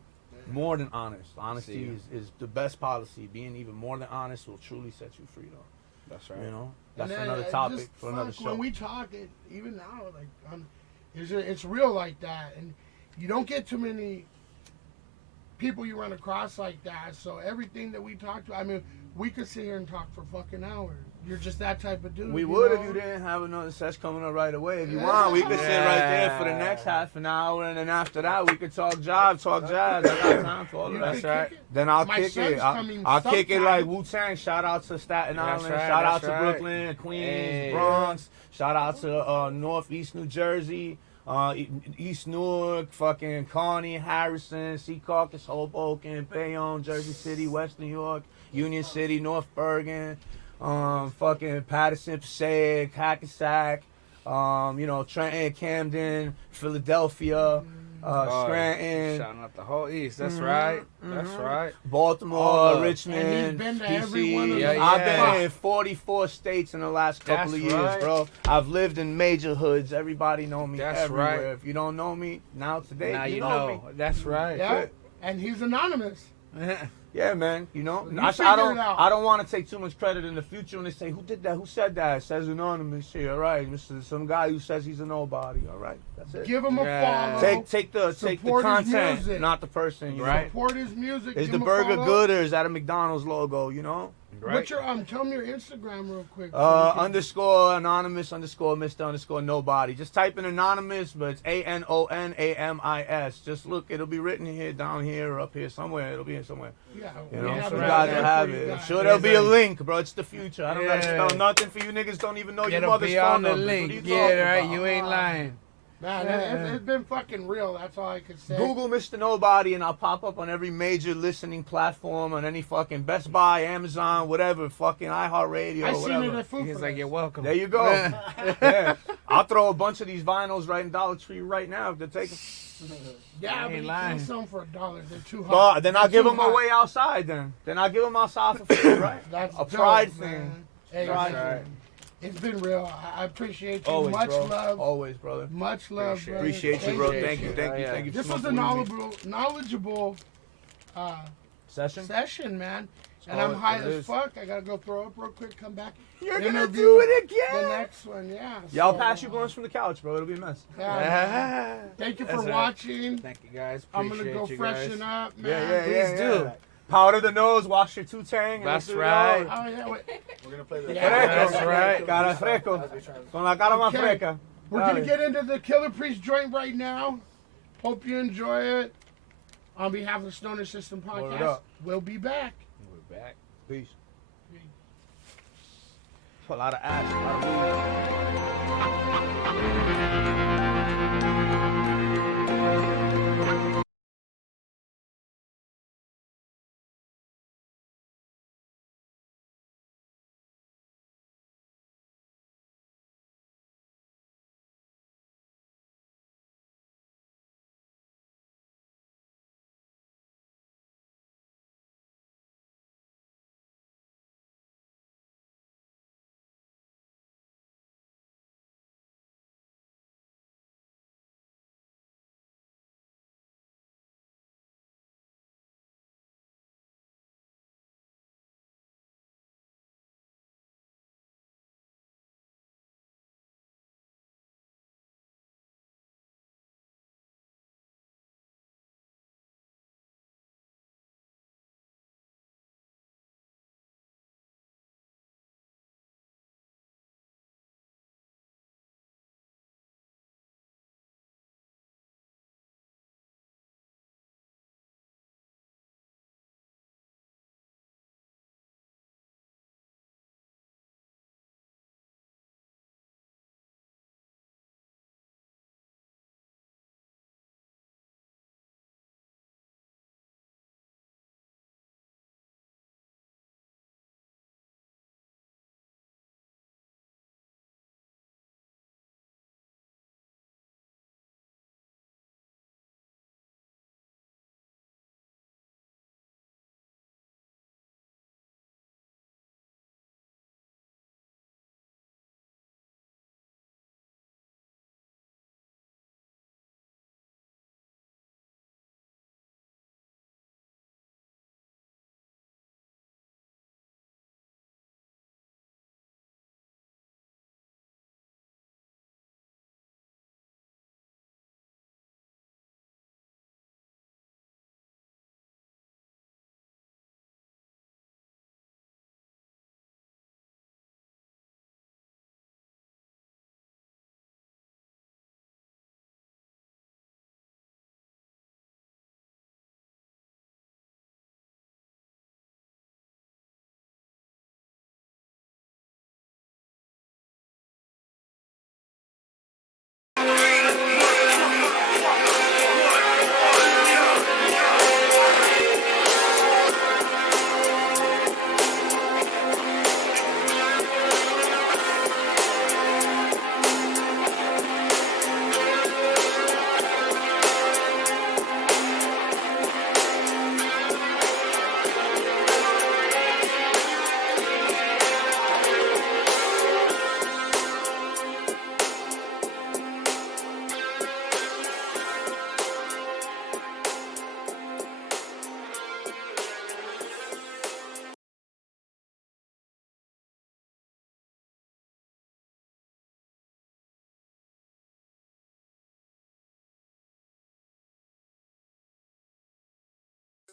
More than honest. Honesty See. is the best policy. Being even more than honest will truly set you free, though. That's right. You know, that's And then, another just topic for another fuck, show. When we talk, even now, like, it's real like that, and you don't get too many people you run across like that. So everything that we talk to, I mean, we could sit here and talk for fucking hours. You're just that type of dude. We you would know? if you didn't have another sesh coming up right away. If you Yeah. want, we could sit right there for the Yeah. next half an hour, and then after that, we could talk jazz. I got time for all You of that. could right. kick it. Then I'll My kick son's it. coming I'll kick it like sometime. Wu-Tang. Shout out to Staten That's Island. right, Shout out that's to right. Brooklyn, Queens, Hey. Bronx. Shout out to Northeast New Jersey, East Newark, fucking Kearney, Harrison, Secaucus, Hoboken, Bayonne, Jersey City, West New York, Union City, North Bergen, fucking Patterson, Passaic, Hackensack, you know, Trenton, Camden, Philadelphia, Scranton, Shouting out the whole East. That's Mhm, right. mhm. That's right. Baltimore, All of- Richmond, And he's been to every one of DC. them. I've Yeah. been in 44 states in the last couple That's of years, right. bro. I've lived in major hoods. Everybody know me That's everywhere. right. If you don't know me, now today, Now you you know know. me. That's right. Yeah, and he's anonymous. Yeah, man. You know, You I figure don't. it out. I don't want to take too much credit in the future when they say, "Who did that? Who said that?" It says anonymous here. All right, some guy who says he's a nobody. All right, that's it. Give him a Yeah. follow. Take the Support his content, music. not the person. You Right. know? Support his music. Is give the him a burger follow. good or is that a McDonald's logo? You know. right? What's your tell me your Instagram real quick. Underscore anonymous underscore Mr. underscore nobody. Just type in anonymous, but it's ANONAMIS. Just look, it'll be written here, down here, or up here somewhere. It'll be here somewhere. Yeah, You we know, have so it you out guys there will for have you it. I'm guys. sure there'll be a link, bro. It's the future. I don't gotta Yeah. spell nothing for you niggas. Don't even know Get your mother's be phone on the number. link. What are you Yeah, talking right. about? You ain't lying. Man, it's been fucking real. That's all I could say. Google Mr. Nobody and I'll pop up on every major listening platform, on any fucking Best Buy, Amazon, whatever, fucking iHeartRadio, I seen whatever. it at Food He's for like, Less. you're welcome. There you go. Yeah. I'll throw a bunch of these vinyls right in Dollar Tree right now if they take them. Yeah, but ain't you lying. can't sell them for $1. They're too hot. Well, then I'll They're give too them hot. away outside then I'll give them outside for free, right? That's a dope, pride man. thing. Hey, Pride man, right. it's been real. I appreciate you. Always, Much bro. love. Always, brother. Much love, Appreciate it. brother. Appreciate you, bro. Appreciate Thank you, you. thank you, Oh, thank you. for This was a smoking with me. knowledgeable Session. session, man. And Oh, I'm high it as is. fuck. I gotta go throw up real quick, come back. You're gonna interview do it The again. next one, yeah. Yeah, I'll So, pass you blunts from the couch, bro. It'll be a mess. yeah, man. Thank you for That's right. watching. Thank you guys. I'm gonna Appreciate go you freshen guys. up, man. Yeah, yeah, Please yeah, do. yeah. Powder the nose, wash your two-tang. and That's do it right. all. Oh yeah, wait. We're gonna play the Yeah, Fresco. That's right. Cara fresco. Con la cara más Okay. fresca. We're gonna Dale. get into the Killer Priest joint right now. Hope you enjoy it. On behalf of the Stoner System Word Podcast, up. we'll be back. We're back. Peace. A lot of ash, a lot of weed.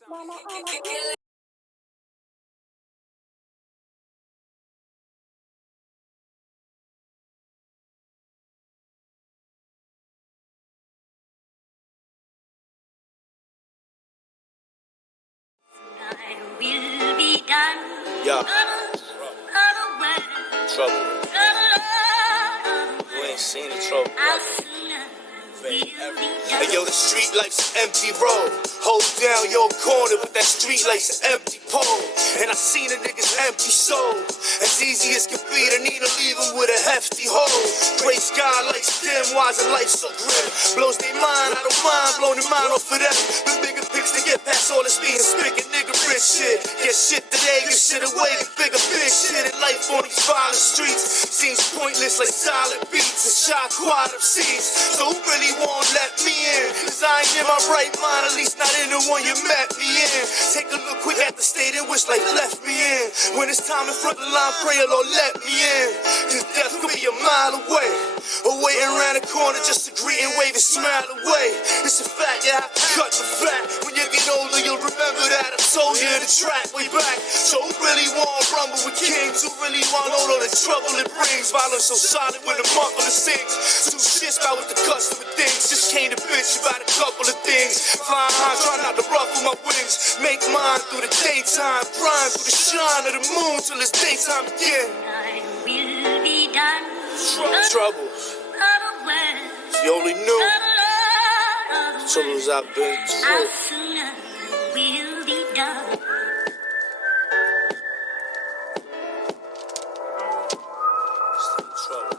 Mama, I'm a Yeah. Trouble. You ain't seen the trouble. Hey yo, the street life's an empty road. Hold down your corner, but that street life's an empty pole. And I seen a nigga's empty soul. As easy as can be, to need to leave him with a hefty hole. Gray sky lights dim, why is life so grim? Blows their mind, I don't mind blowing their mind off of them. The bigger picks to get past all this being spick and nigga rich shit. Get shit today, get shit away, get bigger big shit. And life on these violent streets seems pointless like silent beats and shot quiet of seats. So who really won't let me in? Cause I ain't in my right mind, at least not in the one you met me in. Take a look quick at the state in which life left me in. When it's time in front of the line, pray Lord let me in. Cause death could be a mile away, or waiting around the corner just to greet and wave and smile away. It's a fact, you have to cut the fat. When you get older, you'll remember that I told you the track way back. So who really want rumble with kings? Who really want all of the trouble it brings? Violence so solid when the muffler sings. Two shits about what the customer thinks. Just came to bitch about a couple of things. Flying high, try not to ruffle my wings. Make mine through the daytime, grind through the shine of the moon till it's daytime again. Will be done. Trouble. If you only knew the troubles I've been How through. soon will be done. Trouble.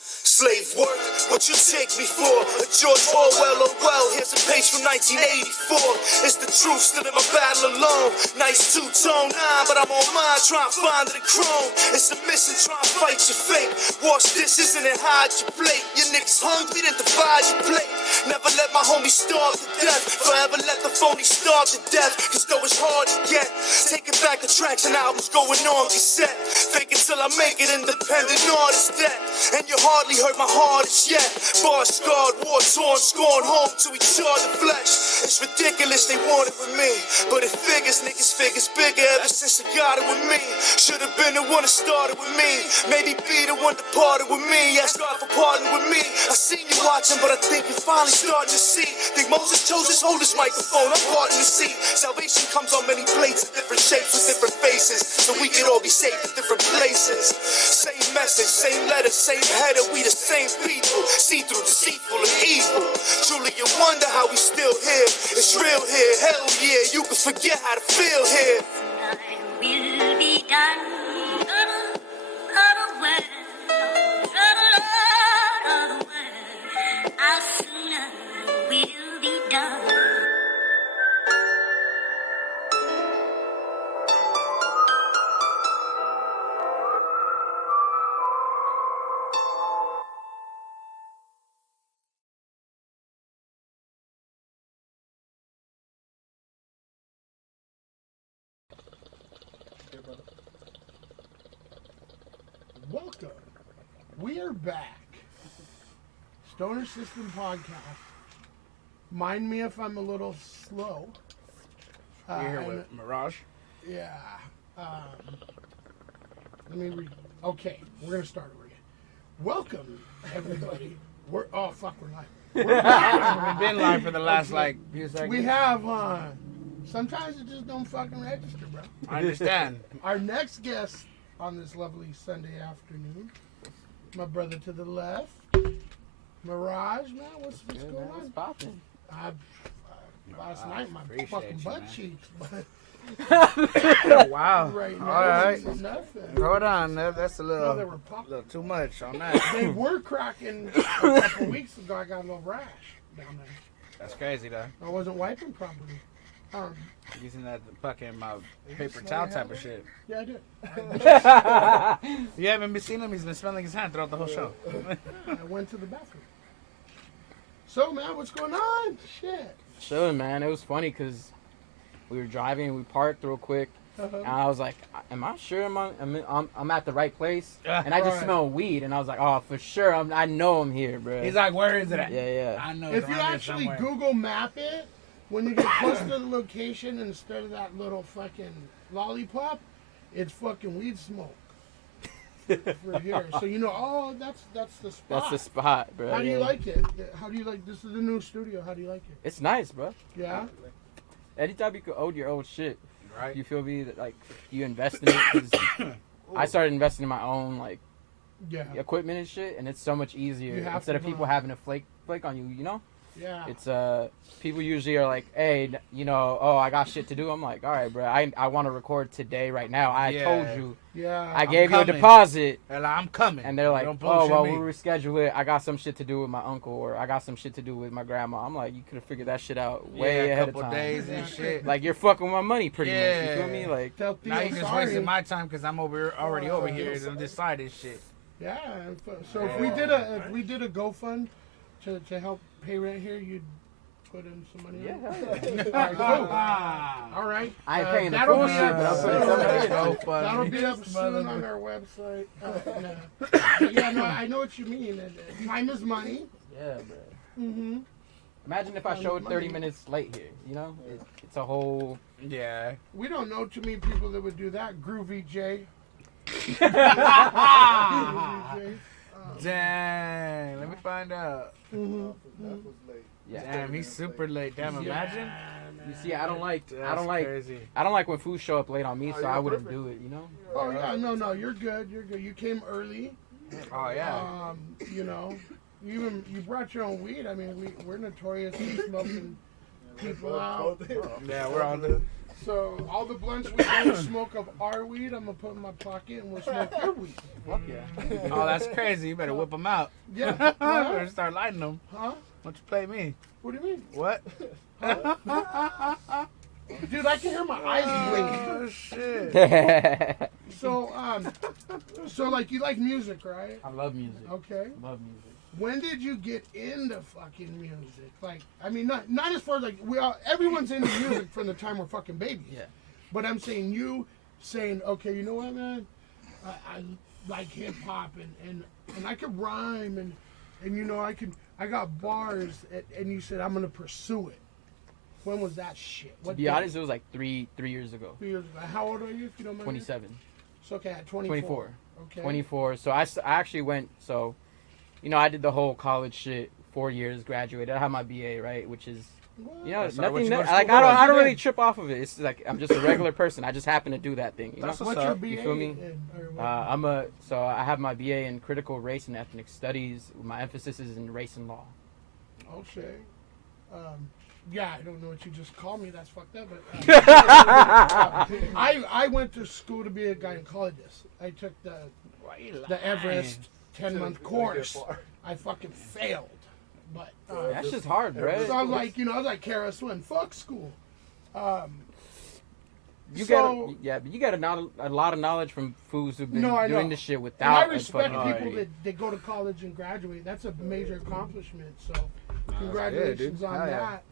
Slave work, what you take me for? A George Orwell, oh well, here's a page from 1984. It's the truth, still in my battle alone. Nice two-tone 9, but I'm on mine, trying to find it in chrome. It's a mission, trying to fight your fate. Wash dishes and then hide your plate. Your niggas hungry, then divide your plate. Never let my homies starve to death. Forever let the phony starve to death. Cause though it's hard to get, taking back the tracks and albums going on cassette. Fake it till I make it, independent artist that. And you hardly heard my hardest yet. Bars scarred, war torn, scorned home till we tore the flesh. It's ridiculous they want it with me, but it figures, niggas figures bigger ever since they got it with me. Should've been the one that started with me, maybe be the one that parted with me. Ask God for pardon with me. I seen you watching, but I think you're finally starting to see. Think Moses chose his hold this microphone, I'm parting the seat. Salvation comes on many plates in different shapes with different faces, so we can all be safe in different places. Same message, same letter, same header, we the same people. See through deceitful and evil. Truly you wonder how we still here. It's real here, hell yeah, you can forget how to feel here. Will be done. How soon will be done. Welcome. We are back. Stoner System Podcast. Mind me if I'm a little slow. You're here and- with Mirage. Yeah. Let me read. Okay, we're gonna start over again. Welcome, everybody. We're live. We're back. We've been live for the last few seconds. We have. Sometimes it just don't fucking register, bro. I understand. Our next guest on this lovely Sunday afternoon, my brother to the left, Mirage, man. What's going What's on? poppin'? Last night, my appreciate fucking you, butt man. cheeks, but Wow. right now, All right. it's nothing. Hold on. That's a No, little, they were popping. little too much on that. They were cracking a couple weeks ago. I got a little rash down there. That's crazy, though. I wasn't wiping properly. Using that fucking paper towel type of shit. Yeah, I did. You haven't been seeing him. He's been smelling his hand throughout the whole show. I went to the bathroom. So, man, what's going on? Shit. Chilling, man. It was funny because we were driving, we parked real quick, and I was like, "Am I sure I'm at the right place?" And I just Right. smelled weed, and I was like, "Oh, for sure, I know I'm here, bro." He's like, where is it at? Yeah. I know. If it's you around here actually somewhere. Google map it, when you get close to the location, instead of that little fucking lollipop, it's fucking weed smoke. For here. So you know, oh, that's the spot. That's the spot, bro. How do you yeah. like it? How do you like? This is the new studio. How do you like it? It's nice, bro. Yeah. anytime you could own your own shit, Right. you feel me? That, like, you invest in it. 'Cause I started investing in my own, like, Yeah. equipment and shit, and it's so much easier You have instead to, of people having to flake on you, you know? Yeah. It's people usually are like, hey, you know, oh, I got shit to do. I'm like, all right, bro, I want to record today right now. I Yeah. told you, Yeah. I gave you a coming. deposit, And I'm coming. and they're like, Don't oh, bullshit well, me. we'll reschedule it. I got some shit to do with my uncle, or I got some shit to do with my grandma. I'm like, you could have figured that shit out way a ahead of couple time. days and shit. Like, you're fucking with my money pretty much. You feel me? Yeah. Like, Tell Theo Now you just sorry. wasting my time because I'm already over here on this side and shit. Yeah. So if we did a GoFund to help pay rent here, you'd put in some money. yeah, on hell it? yeah. All right, cool. All right. I ain't paying the that'll full be shit, but I'll put up some money in. That'll be up soon on our website. But yeah, no, I know what you mean. Time is money. Yeah, bro. Mm-hmm. Imagine if I showed 30 minutes late here, you know? It's a whole... Yeah. We don't know too many people that would do that. Groovy J. Dang. Let me find out. Mm-hmm. Yeah. Damn, he's super late. Damn, imagine. You see, I don't like Crazy. I don't like when food show up late on me, so I wouldn't do it, you know? Oh yeah, no, you're good. You're good. You came early. Oh yeah. You know, you brought your own weed. I mean, we're notorious for smoking people out. Yeah, we're on the. So all the blunts we don't smoke of our weed, I'm gonna put in my pocket and we'll smoke your weed. Fuck yeah. Oh, that's crazy. You better whip them out. Yeah. Better start lighting them. Huh? Don't you play me? What do you mean? What? Dude, I can hear my eyes blinking. Oh shit. I So like you like music, right? love music. Okay. Love music. When did you get into fucking music? Like, I mean, not as far as like everyone's into music from the time we're fucking babies. Yeah. But I'm saying you saying, okay, you know what, man? I like hip hop and I could rhyme and you know I got bars and you said I'm gonna pursue it. When was that shit? To be honest, it was like three years ago. 3 years ago. How old are you, if you don't mind? 27. So okay, at 24. 24. Okay. 24. So I actually went, so, you know, I did the whole college shit, 4 years, graduated. I have my BA, right, which is, you know, That's all right. What nothing, you go to like, school for? I don't really trip off of it. It's like, I'm just a regular person. I just happen to do that thing, you know? That's What's your up? BA? You feel me? or what? So I have my BA in critical race and ethnic studies. My emphasis is in race and law. Okay. Yeah, I don't know what you just called me. That's fucked up. But I went to school to be a gynecologist. I took the Everest 10-month course. I fucking failed. But That's just hard, bro. so I was like, I was like, Kara Swin, fuck school. You so- but you got a lot of knowledge from fools who've been No, I doing know. this shit And without I a respect fucking people degree. that go to college and graduate. That's a major accomplishment. So dude. congratulations on Hell yeah. that.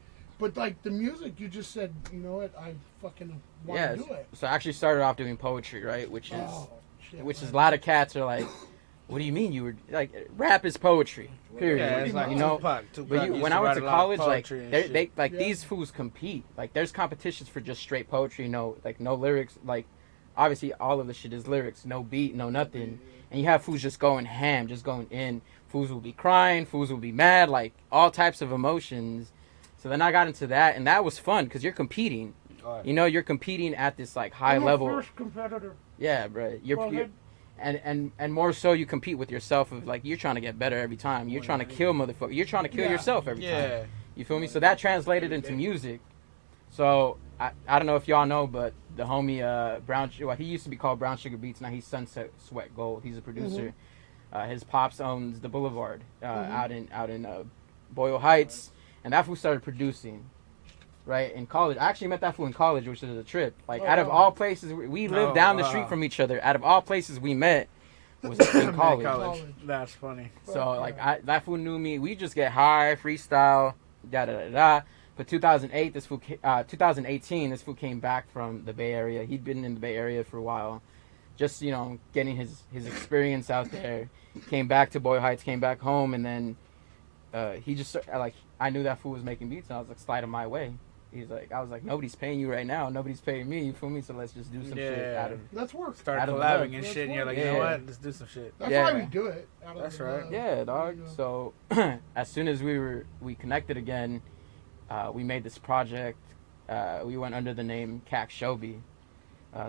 But like the music, you just said, you know what? I fucking want Yeah, to do it. so I actually started off doing poetry, right? Which is Oh, shit, which is man. a lot of cats are like, what do you mean you were like rap is poetry, period. Yeah, it's like you know. Tupac But used when I went write to a lot of college, like poetry and they shit. like Yeah. these fools compete. Like there's competitions for just straight poetry, no lyrics. Like obviously all of the shit is lyrics, no beat, no nothing. And you have fools just going ham, just going in. Fools will be crying, fools will be mad, like all types of emotions. So then I got into that, and that was fun because you're competing. Alright. You know, you're competing at this like high I'm level. a first competitor. Yeah, bro. Go ahead. And more so you compete with yourself of like you're trying to get better every time. You're trying to kill motherfucker. You're trying to kill Yeah. yourself every time. Yeah. You feel me? So that translated into music. So I don't know if y'all know, but the homie he used to be called Brown Sugar Beats. Now he's Sunset Sweat Gold. He's a producer. His pops owns the Boulevard out in Boyle Heights, and that fool started producing. Right in college, I actually met that fool in college, which is a trip. Like out of all places, we lived down the street from each other. Out of all places we met was in college. College. That's funny. So like that fool knew me. We just get high, freestyle, da da da da. But 2018, this fool came back from the Bay Area. He'd been in the Bay Area for a while, just getting his experience out there. Came back to Boyle Heights, came back home, and then he just I knew that fool was making beats, and I was like, slide him my way. I was like, nobody's paying you right now. Nobody's paying me. You feel me? So let's just do some shit out of. Let's work. Start Out of collabing love. and shit, and you're like, Yeah. you know what? Let's do some shit. That's Yeah. why we do it. Out of That's the right. love. Yeah, dog. You know. So as soon as we connected again, we made this project we went under the name Cac Shobi.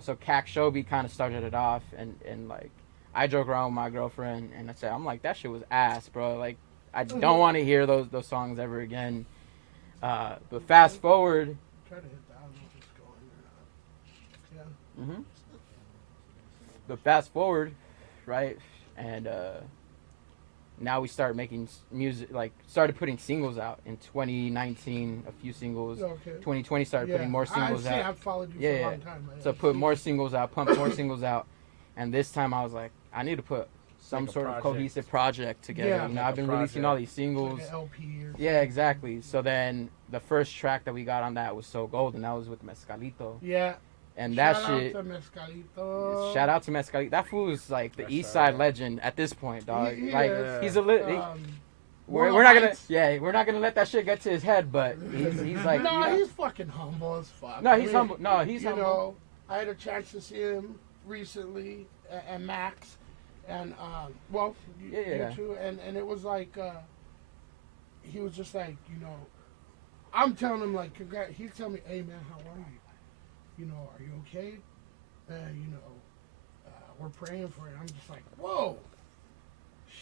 So Cac Shobi kind of started it off, and like I joke around with my girlfriend, and I said, I'm like, that shit was ass, bro. Like I don't want to hear those songs ever again. But fast forward. Try to hit that. I don't know if it's going or not. Yeah. Mm-hmm. But fast forward, right, and now we start making music, like started putting singles out in 2019, a few singles. Okay. 2020 started putting more singles out. I've followed you for a long time. So put more singles out, pump more singles out, and this time I was like, I need to put some Like a sort of project. cohesive project together. Yeah. You know, Like I've a been releasing project. all these singles. Like an LP or Yeah, exactly. So then the first track that we got on that was So Golden. That was with Mezcalito. Yeah. And that Shout shit. out to Mezcalito. Shout out to Mezcalito. That fool is like the That's East right. Side legend at this point, dog. He Like is. he's a lit. Moral We're not gonna. Heights. Yeah, we're not gonna let that shit get to his head. But he's like. No, you know, he's fucking humble as fuck. no, I he's mean, humble. No, he's you humble. know, I had a chance to see him recently at Max, and well, you Yeah. too, and it was like he was just like, you know, I'm telling him like, he's telling me, hey man, how are you? You know, are you okay? You know, we're praying for you. I'm just like, whoa,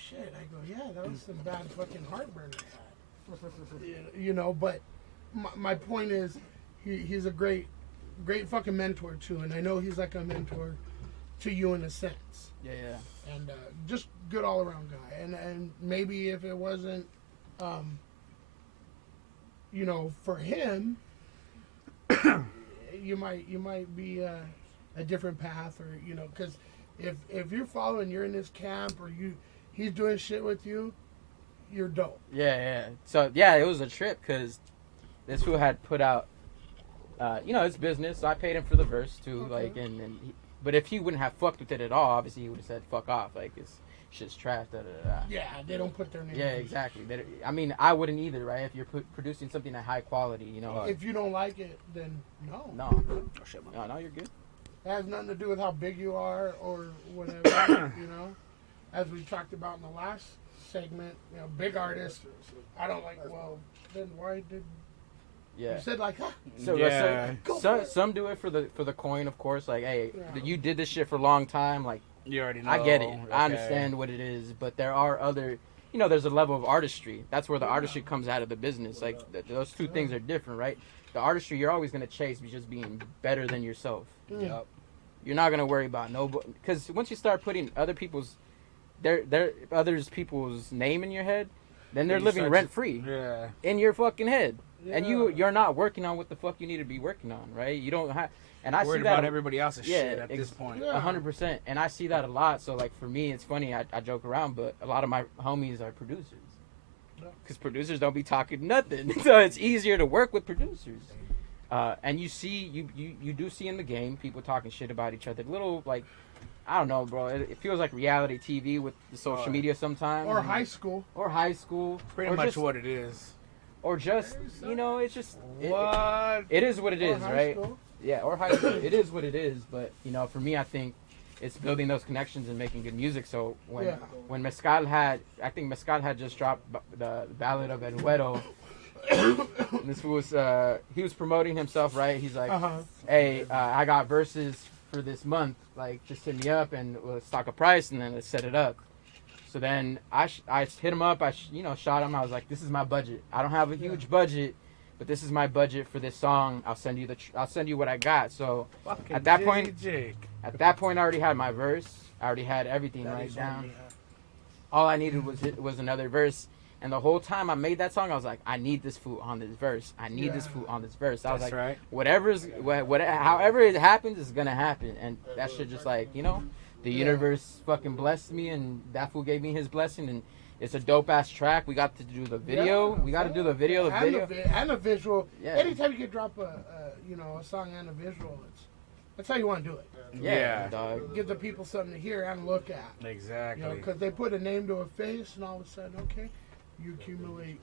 shit. I go, yeah, that was some bad fucking heartburn I had. You know, but my point is, he's a great fucking mentor too, and I know he's like a mentor to you in a sense, Yeah, yeah. and just good all around guy. And maybe if it wasn't, you know, for him, you might be a different path, or you know, because if you're following, you're in this camp, or he's doing shit with you, you're dope. Yeah, yeah. So yeah, it was a trip because this fool had put out, you know, it's business. So I paid him for the verse too, Okay. like, and but if he wouldn't have fucked with it at all, obviously he would have said fuck off, like it's shit's trash. Da, da, da, da. Yeah, they don't put their name. Yeah, on it. exactly. I mean, I wouldn't either, right? If you're producing something at high quality, you know. If you don't like it, then no. No, Oh, shit, man. no, you're good. It has nothing to do with how big you are or whatever, you know. As we talked about in the last segment, you know, big artists, I don't like. Well, then why did Yeah. you said like? Huh? So, Yeah. some do it for the coin, of course. Like, hey, Yeah. you did this shit for a long time. Like, You already know. I get it. I Okay. understand what it is, but there are other, you know, there's a level of artistry. That's where the artistry comes out of the business. Like, those two things are different, right? The artistry you're always gonna chase is just being better than yourself. Yup. You're not gonna worry about nobody, because once you start putting other people's name in your head, then they're You living start to- rent free Yeah. in your fucking head. And Yeah. you're not working on what the fuck you need to be working on, right? You don't have, and I Worried see that about everybody else's yeah, shit at this point. Yeah. 100%, and I see that a lot. So like for me, it's funny. I joke around, but a lot of my homies are producers, because producers don't be talking nothing. So it's easier to work with producers. And you do see in the game people talking shit about each other. Little like, I don't know, bro. It feels like reality TV with the social media sometimes. Or high school. Or high school. Pretty or much just, what it is. Or just, you know, it's just What? it is what it Or is, high right? school. Yeah, or high school. It is what it is, but you know, for me, I think it's building those connections and making good music. So when Mezcal had, I think Mezcal had just dropped the Ballad of El Güero. This was he was promoting himself, right? He's like, hey, I got verses for this month. Like, just hit me up and we'll stock a price, and then let's set it up. So then I hit him up. Shot him. I was like, this is my budget. I don't have a huge budget, but this is my budget for this song. I'll send you what I got. So Fucking at that Dizzy point, Jake. I already had my verse. I already had everything right down. All I needed was another verse. And the whole time I made that song, I was like, I need this fool on this verse. I need this fool on this verse. I was That's like, right. however it happens, it's gonna happen. And that shit just like, you know, the universe fucking blessed me, and that fool gave me his blessing. And it's a dope ass track. We got to do the video. We got to do the video. And a visual. Yeah. Anytime you can drop a song and a visual, that's how you want to do it. Yeah. dog. Give the people something to hear and look at. Exactly. You know, because they put a name to a face, and all of a sudden, okay, you accumulate.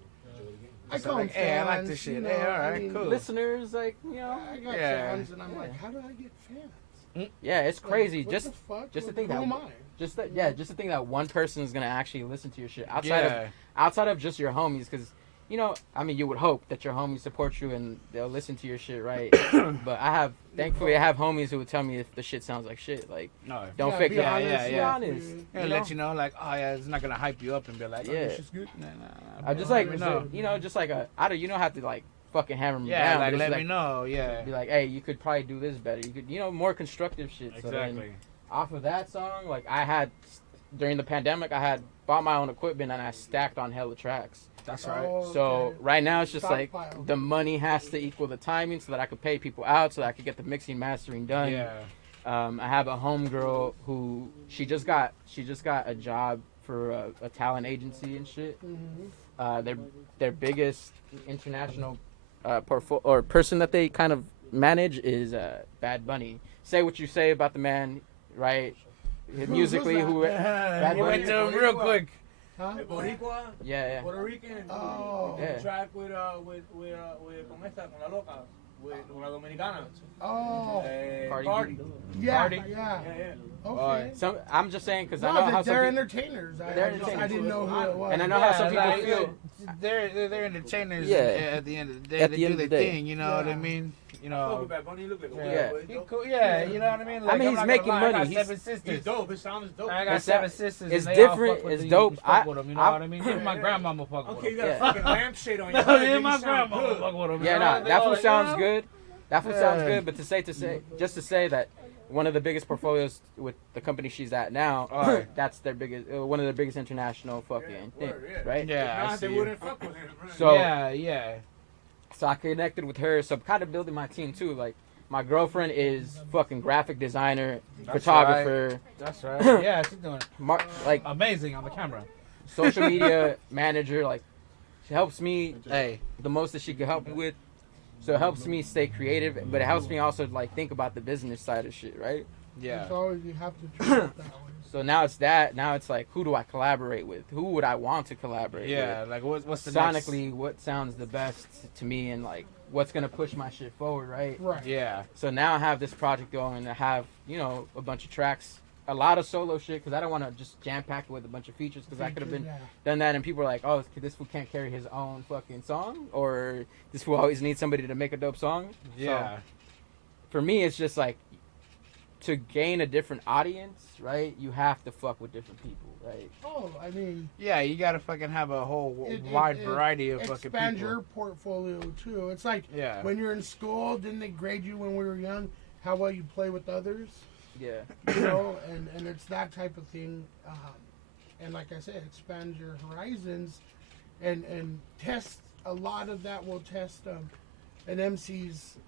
I So call them like, hey, I like fans, this shit. you know, Hey, all right, I mean, cool. Listeners, like, you know, I got Yeah. fans, and I'm like, Yeah. how do I get fans? yeah, it's crazy. What Just the fuck? just to Who think that- am I? just to think that one person is gonna actually listen to your shit outside Yeah. outside of just your homies, because you know, I mean, you would hope that your homies support you and they'll listen to your shit, right? But thankfully, I have homies who would tell me if the shit sounds like shit. Like, No. don't Yeah, fake be it. honest, Be yeah. honest. Yeah, you let know? you know, like, oh yeah, it's not gonna hype you up and be like, oh, Yeah. this shit's good. Nah. I'm just bro, like, let me know. you know, just like you don't have to like fucking hammer me Yeah, down. like but it's let me know. Yeah. Be like, hey, you could probably do this better. You could, you know, more constructive shit. So then, Exactly. off of that song, like I had during the pandemic, I had bought my own equipment and I stacked on hella tracks. That's right. Oh, So okay. right now it's just like Stockpile. the money has to equal the timing so that I could pay people out so that I could get the mixing mastering done. Yeah. I have a homegirl who she just got a job for a talent agency and shit. Their biggest international person that they kind of manage is Bad Bunny. Say what you say about the man, right? Musically, that? who Bad You Bunny. went to him real quick. Huh? Boricua, Yeah. Puerto Rican. Oh. Yeah. Track with con esta, con la loca, with la dominicana. Oh. Cardi B. Yeah, Party? yeah. Yeah. Okay. So I'm just saying because I No, know how they're some people, entertainers. I entertainers. didn't know who it was. and I know how some people like, feel. They're entertainers. Yeah. At the end of the day, At they the end do of their the day. thing. You know what I Yeah. mean? You Fuck know. with Bad Bunny, look at him. Yeah. He cool, yeah, you know what I mean? Like, mean, I'm he's not gonna making lie, money. I got He's- 7 sisters. He's dope. His sound is dope. I got It's 7 that- sisters. it's and they all different, fuck with it's the- dope. you fuck I- with 'em, you know I- what I mean? Even my grandmama fuck with Okay, you him. got Yeah. a fucking lampshade on your No, head. even You my sound grandmama good. fuck with him. Yeah, no, no, that fool sounds you know? good. That fool sounds Yeah. good. But just to say that one of the biggest portfolios with the company she's at now, Alright. that's their biggest, one of their biggest international fucking thing, Word, yeah. right? Yeah, I Nah, they see. wouldn't fuck with him. Right? So Yeah. so I connected with her. So I'm kind of building my team too. Like my girlfriend is fucking graphic designer, That's photographer, That's right. Yeah, she's doing like amazing on the camera. social media manager. Like she helps me Hey. the most that she could help me with. So it helps me stay creative, but it helps me also like think about the business side of shit, right? Yeah. It's always, you have to treat it that way. So now it's that. Now it's like, who do I collaborate with? Who would I want to collaborate Yeah. with? Like what's the Sonically, what sounds the best to me, and like what's gonna push my shit forward, right? Right. Next? Yeah. So now I have this project going. I have a bunch of tracks, a lot of solo shit, because I don't want to just jam pack it with a bunch of features, because I could have been Yeah. done that, and people are like, oh, this fool can't carry his own fucking song, or this fool always needs somebody to make a dope song. Yeah. For me, it's just like to gain a different audience, right? You have to fuck with different people, right? Oh, I mean, Yeah, you gotta fucking have a whole it- wide it variety of fucking expand people. your portfolio too. It's like Yeah. when you're in school, didn't they grade you when we were young how well you play with others? Yeah. You know, and it's that type of thing. And like I said, expand your horizons, and test a lot of that will test an MC's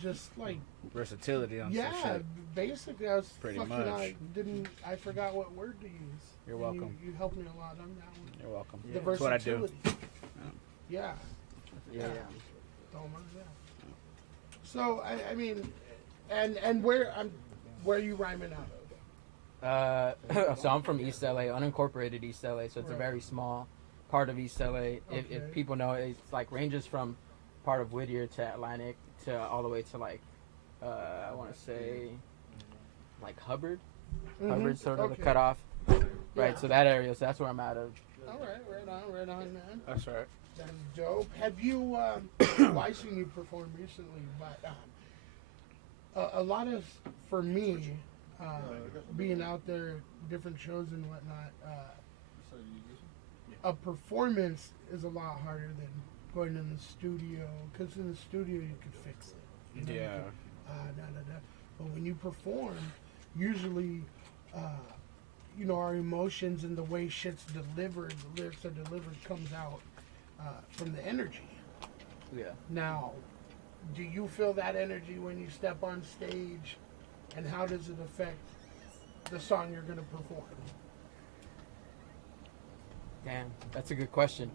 just like Versatility on yeah, some shit. basically I was Pretty fucking much. I forgot what word to use. You're And welcome. You helped me a lot on that one. You're welcome. The That's what I do. versatility. Yeah. Yeah. Don't mind that. So I mean, and where are you rhyming out of? So I'm from East LA, unincorporated East LA, so it's a Right. very small part of East LA. Okay. If people know, it's like ranges from part of Whittier to Atlantic to all the way to like, I want to say, like Hubbard. Hubbard's sort of the Okay. cutoff, right? Yeah. So that area, so that's where I'm out of. All right, man. That's right. That's dope. Have you? Well, I seen you perform recently, but a lot of, for me, being out there, different shows and whatnot, a performance is a lot harder than going in the studio. Because in the studio you could fix it. You know, you Yeah. could, But when you perform, usually, our emotions and the way shit's delivered, the lyrics are delivered, comes out from the energy. Yeah. Now, do you feel that energy when you step on stage, and how does it affect the song you're going to perform? Damn, that's a good question.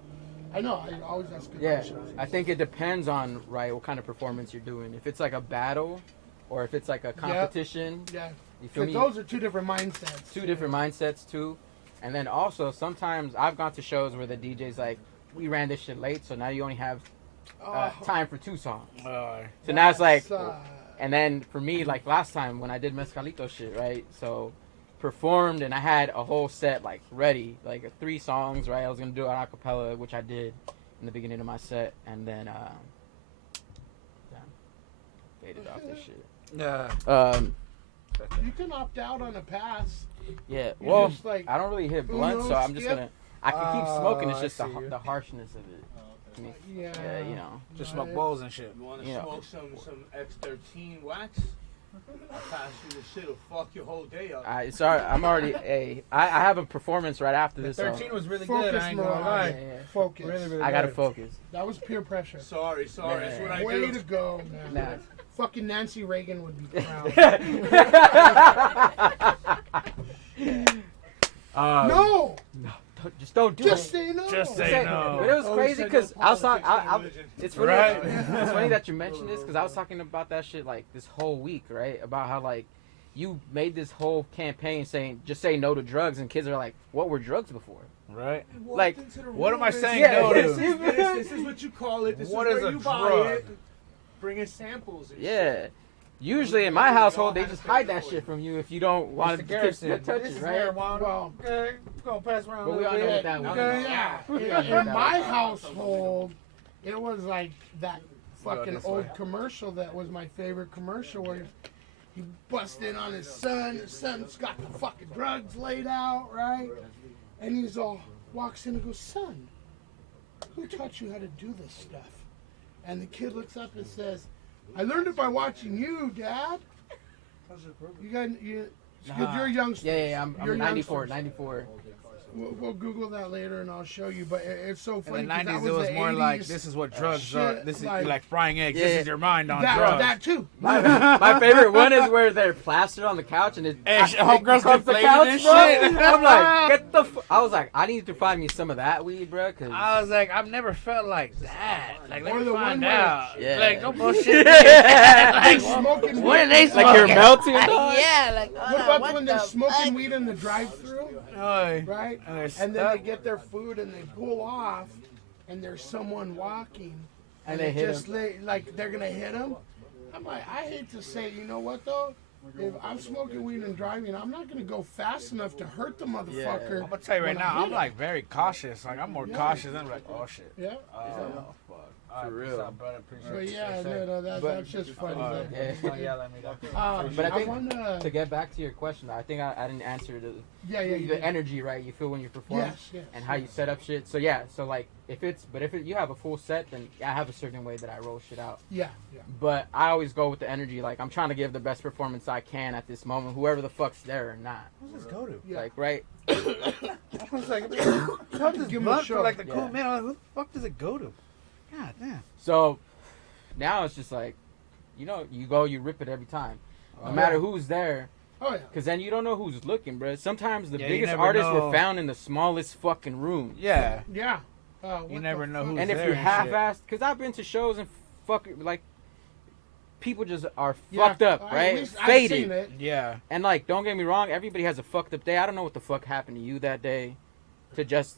I know, I always ask good Yeah, questions. I think it depends on what kind of performance you're doing. If it's like a battle, or if it's like a competition, Yeah, you feel because me? those are two different mindsets. Two different mindsets too. And then also sometimes I've gone to shows where the DJ's like, we ran this shit late, so now you only have time for 2 songs. So now it's like, and then for me, like last time when I did Mezcalito shit, right? So performed and I had a whole set like ready, like 3 songs, right? I was gonna do an acapella, which I did. in the beginning of my set, and then faded off this shit. Yeah. You can opt out on a pass. Yeah. You Well, just, like, I don't really hit blunt, so Uno I'm just skip. gonna. I can keep smoking. It's I just see you. the harshness of it. I mean, Yeah. yeah, you know. Just smoke bowls and shit. You want to Yeah. smoke some X13 wax? I'll pass you the shit. Will fuck your whole day up. I'm already. I have a performance right after The this. So 13 was really Focus, good. I ain't gonna Mirage. lie. yeah, yeah. Focus. Really, really I gotta good. focus. That was peer pressure. Sorry. That's what I Way do. to go, man. Nah. Fucking Nancy Reagan would be proud. No! Just don't do Just it. say no. Just Say- say no. But it was Oh, crazy said no because I was talking. politics, no religion. It's funny. Right. It's funny that you mentioned this because I was talking about that shit like this whole week, right? About how like you made this whole campaign saying just say no to drugs, and kids are like, "What were drugs before?" Right? Like, what am I saying Yeah, no yes, to? This is what you call it. This What is is where a you buy drug? it. Bring in samples. And Yeah. Usually in my household, they just hide that shit from you if you don't want to touch it, right? Well, Okay, gonna pass around. But we all know what that was. okay, yeah. In my household, it was like that fucking old commercial that was my favorite commercial where he bust in on his son. His son's got the fucking drugs laid out, right? And he's all walks in and goes, "Son, who taught you how to do this stuff?" And the kid looks up and says, "I learned it by watching you, Dad." You got you. Because you're youngsters. Yeah, I'm You're 94, youngsters. 94. We'll Google that later and I'll show you. But it's so In funny. the 'cause that 90s, it was the more 80s. like, this is what drugs shit, are. This is like- like frying eggs. Yeah. This is your mind on that, drugs. that too. My favorite one is where they're plastered on the couch and it Hey, homegirls comes the deflated couch, and bro. shit. I'm like, get the. I was like, I need to find me some of that weed, bro. Cause I was like, I've never felt like that. Like, let Or me the find one where- out. Yeah. Like, don't bullshit. They're Like, smoking what are weed. they like you're smoking? melting. dog. Yeah, like, What about when they're smoking weed in the drive-through, Oy. right? And they're And then they stuck. get their food and they pull off, and there's someone walking, And they hit just like they're gonna hit them. I'm like, I hate to say, you know what though? If I'm smoking weed and driving, I'm not gonna go fast enough to hurt the motherfucker. I'm gonna tell you right when I now, hit I'm him. like very cautious. Like, I'm more Yeah. cautious. I'm like, oh shit. Yeah. Oh, fuck. For real. Brother, appreciate But it. yeah, Say. that's just funny. Alright. Yeah. Don't yell at me, though. But I think wanna, to get back to your question, I think I didn't answer you the did. energy, right? You feel when you perform Yes. and how you set up shit. So yeah, so like if you have a full set, then I have a certain way that I roll shit out. Yeah. But I always go with the energy. Like I'm trying to give the best performance I can at this moment, whoever the fuck's there or not. Who's this go to? Yeah. Like right. I was like, how does Give him a blunt show. for like the Yeah. cool man? Like, who the fuck does it go to? God damn. So now it's just like, you know, you go, you rip it every time, no matter who's there. Oh yeah. Cause then you don't know who's looking, bro. Sometimes the Yeah, you biggest never artists know. were found in the smallest fucking room. Yeah. Yeah. You never know who's And if there you and shit. half-assed, cause I've been to shows and like people just are Yeah, fucked up, at right? least I've Faded. seen it. Yeah. And like, don't get me wrong, everybody has a fucked up day. I don't know what the fuck happened to you that day. To just,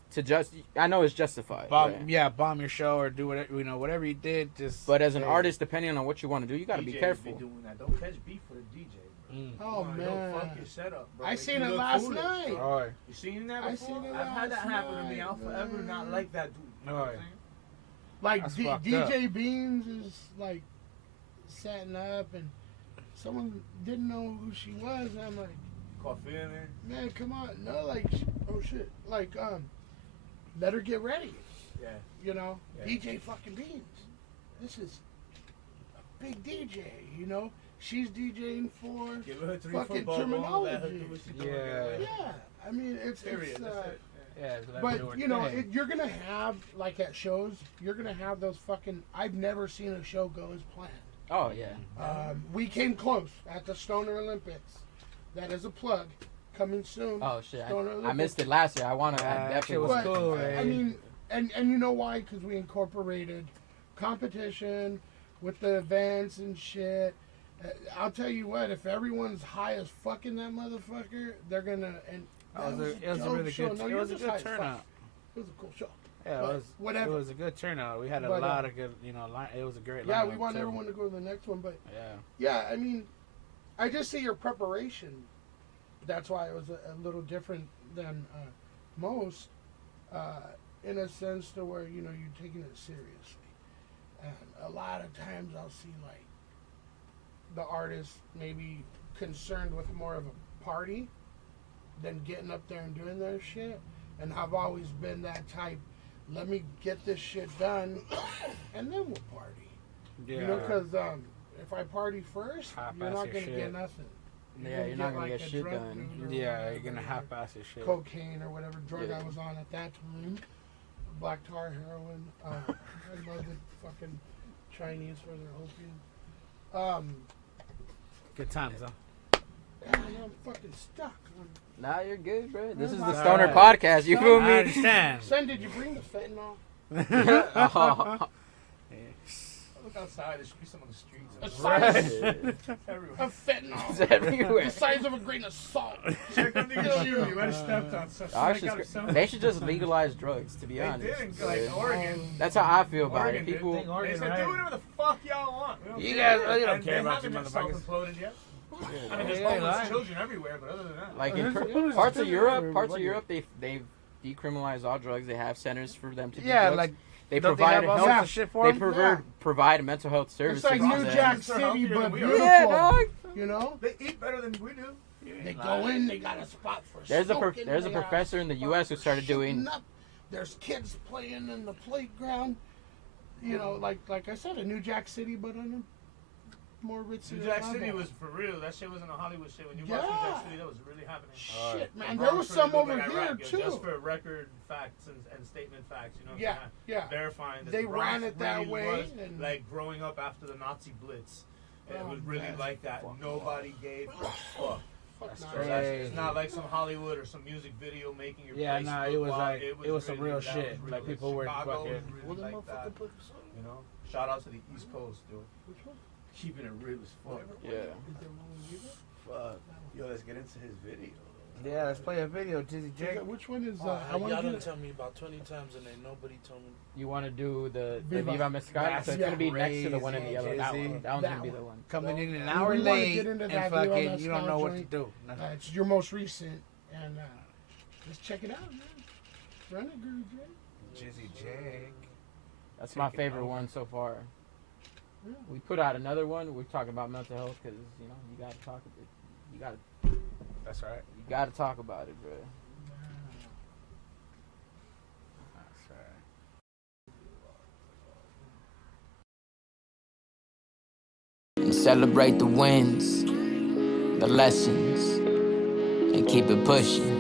I know it's justified. Bomb, right? yeah, bomb your show or do whatever, whatever you did. Just. But as an hey. artist, depending on what you want to do, you got to be DJs careful. Be doing that. Don't catch beef with a DJ. Oh Don't man. fuck your setup, bro. I Make seen you it look last foolish. night. Alright. You seen that I before? seen it I've had that last happen to me. night, I'll forever not man. like that dude. You know what I'm Alright. saying? Like That's fucked DJ Beans is like setting up, and someone didn't know who she was. And I'm like, Caught feeling. man, come on, no, like, oh shit, like, let her get ready. Yeah. You know, Yeah. DJ fucking Beans. This is a big DJ. You know, she's DJing for. Give her 3 Fucking football balls, let her do terminology. what she doing. Yeah. Yeah, I mean it's Period. That's it. Yeah, so let her do her But you know, thing. you're gonna have like at shows, you're gonna have those fucking. I've never seen a show go as planned. Oh yeah. We came close at the Stoner Olympics. That is a plug. Coming soon. Oh shit. Stoner I Olympics. missed it last year. I want to. That I shit definitely was want But, to. cool, I eh? mean, and you know why? Because we incorporated competition with the events and shit. I'll tell you what, if everyone's high as fucking that motherfucker, they're gonna. And It was a dope really show. good. No, It you're was a just good high as fuck. turnout. It was a cool show. Yeah, But it was. whatever. It was a good turnout. We had a But, lot of good, it was a great. Yeah, lineup, we want too. everyone to go to the next one, but Yeah. yeah, I mean, I just see your preparation. That's why it was a little different than most. in a sense to where you're taking it seriously. And a lot of times I'll see like the artist maybe concerned with more of a party than getting up there and doing their shit. And I've always been that type. Let me get this shit done, and then we'll party. Yeah. Because if I party first, you're not your gonna shit. get nothing. Yeah, you're not gonna like get a shit drug done. dude or Yeah, whatever, you're gonna half-ass your shit. cocaine or whatever drug Yeah. I was on at that time. Black tar, heroin. I love the fucking Chinese for their opium. Good times, huh? Man, I'm fucking stuck. Nah, you're good, bro. This is Alright. the Stoner Podcast. You feel I me? understand. Son, did you bring the fentanyl? Oh, Look outside. There should be some on the streets. A size Everywhere. of fentanyl. it's everywhere. The size of a grain of salt. Check on the shoe. You might have stepped on something. They should just legalize drugs, to be They honest. didn't. Like Oregon. That's how I feel about Oregon it. did. People, They said, Oregon, do right? whatever the fuck y'all want. We don't You care. guys- you don't And care they about haven't you been motherfuckers. self-imploded yet. I mean, there's Yeah, homeless right. children everywhere, but other than that. like There's parts of children Europe, they've decriminalized all drugs. They have centers for them to do Yeah, drugs. like they don't provide they have all health. sorts of shit for They them? provide mental health services. It's like to New them. Jack They're City, healthier but than we are. beautiful. Yeah, dog. You know? They eat better than we do. They go in, they got a spot for There's a smoking, there's a they got professor in the spot U.S. who for started doing. shooting up. There's kids playing in the playground. Like I said, a New Jack City, but on a more ritzy New Jack level. City was for real. That shit wasn't a Hollywood shit. When you watch New Yeah. Jack City, that was really happening. Shit, man. The There Bronx was really some looked over like here Iraq, too. Just for record facts and statement facts, you know what Yeah, I'm yeah. saying? Verifying that They the Bronx ran it that really way, was, and- like growing up after the Nazi Blitz. It Oh, was really that's like that. Nobody gave a fuck. Fuck That's nah. So crazy. it's not like some Hollywood or some music video making your Yeah, place nah, look it was wild. like- it was some really- real that shit. was Like, real. people were Chicago fucking- was really like that. You know, shout out to the East Coast, dude. Which one? Keeping it real as fuck. Yeah. Is there one with you? Fuck. Yo, let's get into his video. Yeah, let's play a video, Jizzy Jake. Which one is? Oh, I want y'all to done get. tell me about 20 times and then nobody told me. You want to do the Viva. Viva Mescal? So it's gonna be next to the one in the yellow. That Crazy. one. That one's gonna be the one. Coming in an We hour wanna late get into and that fucking Viva you don't know what to joint. do. It's your most recent, and let's check it out, man. Run it, Guru Jay. Jizzy Jake. That's my favorite one so far. Yeah. We put out another one. We're talking about mental health because you gotta talk about it. That's right. You gotta talk about it, bro. That's right. And celebrate the wins, the lessons, and keep it pushing.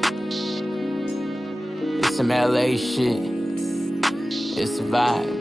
It's some LA shit. It's a vibe.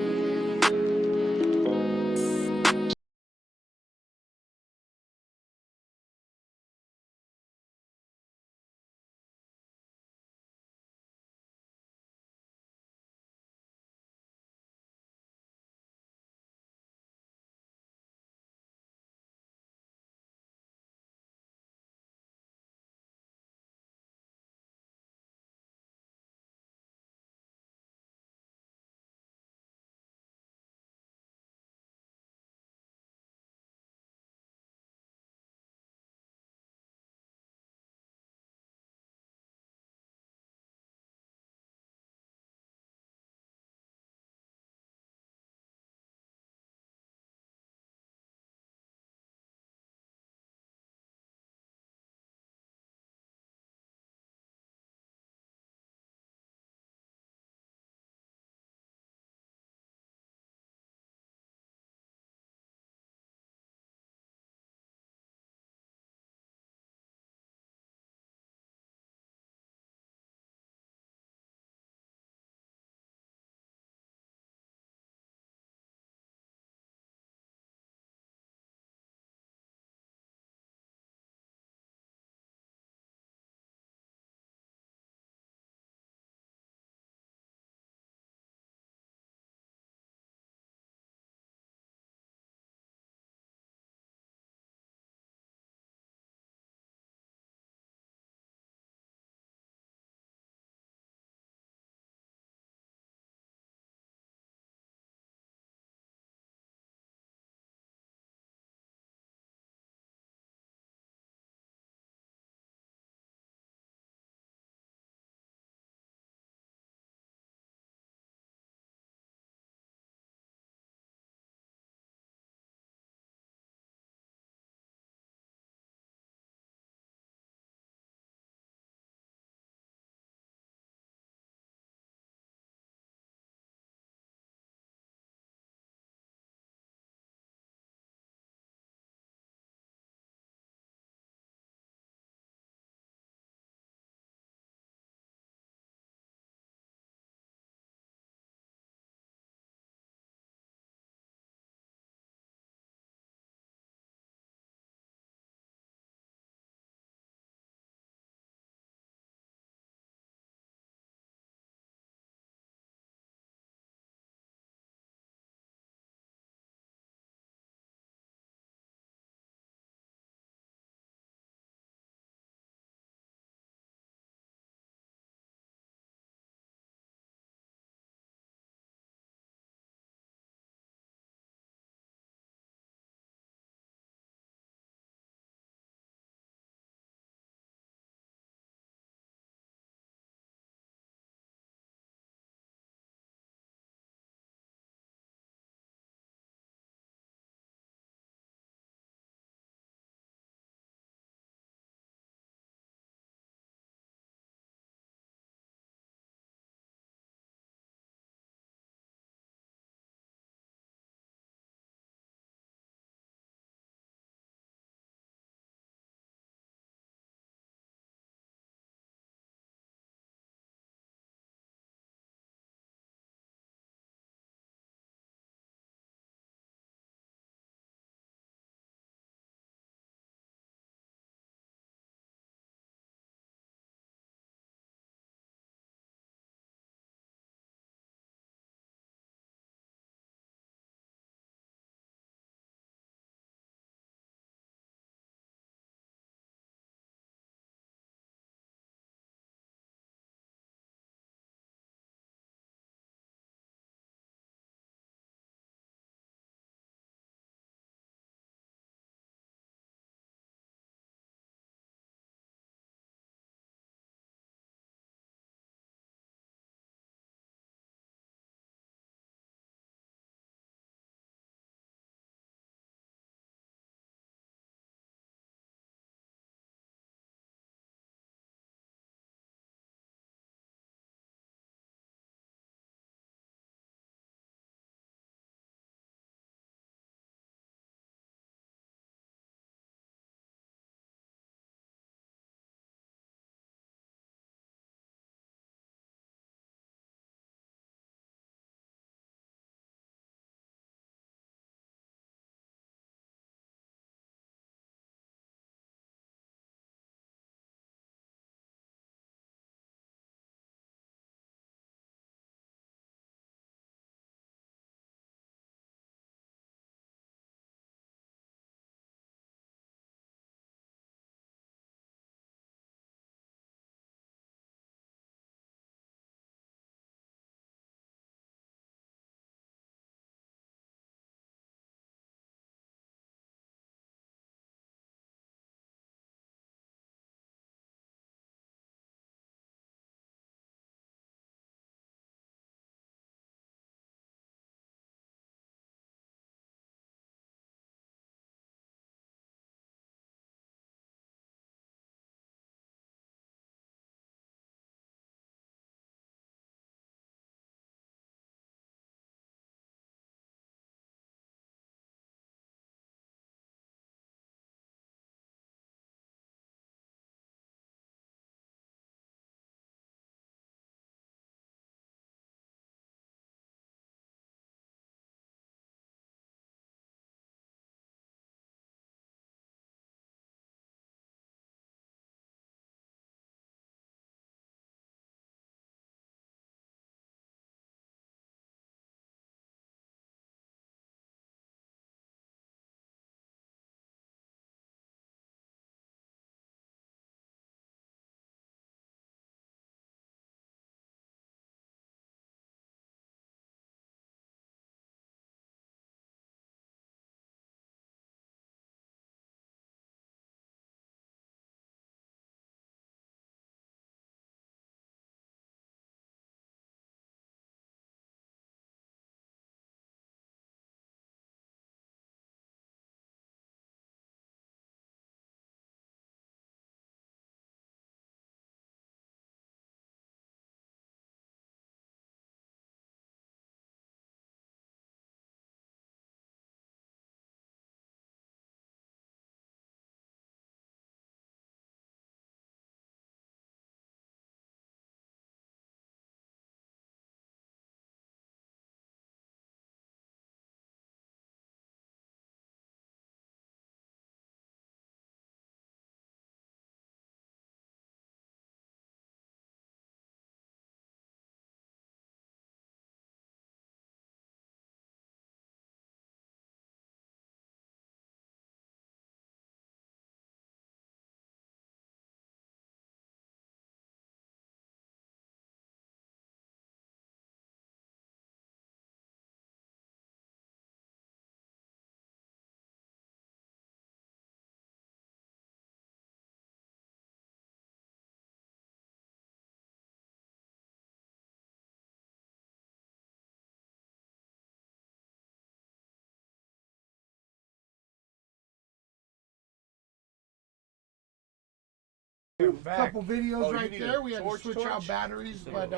couple videos Oh, you right need there. a We had to torch, switch torch? out batteries, but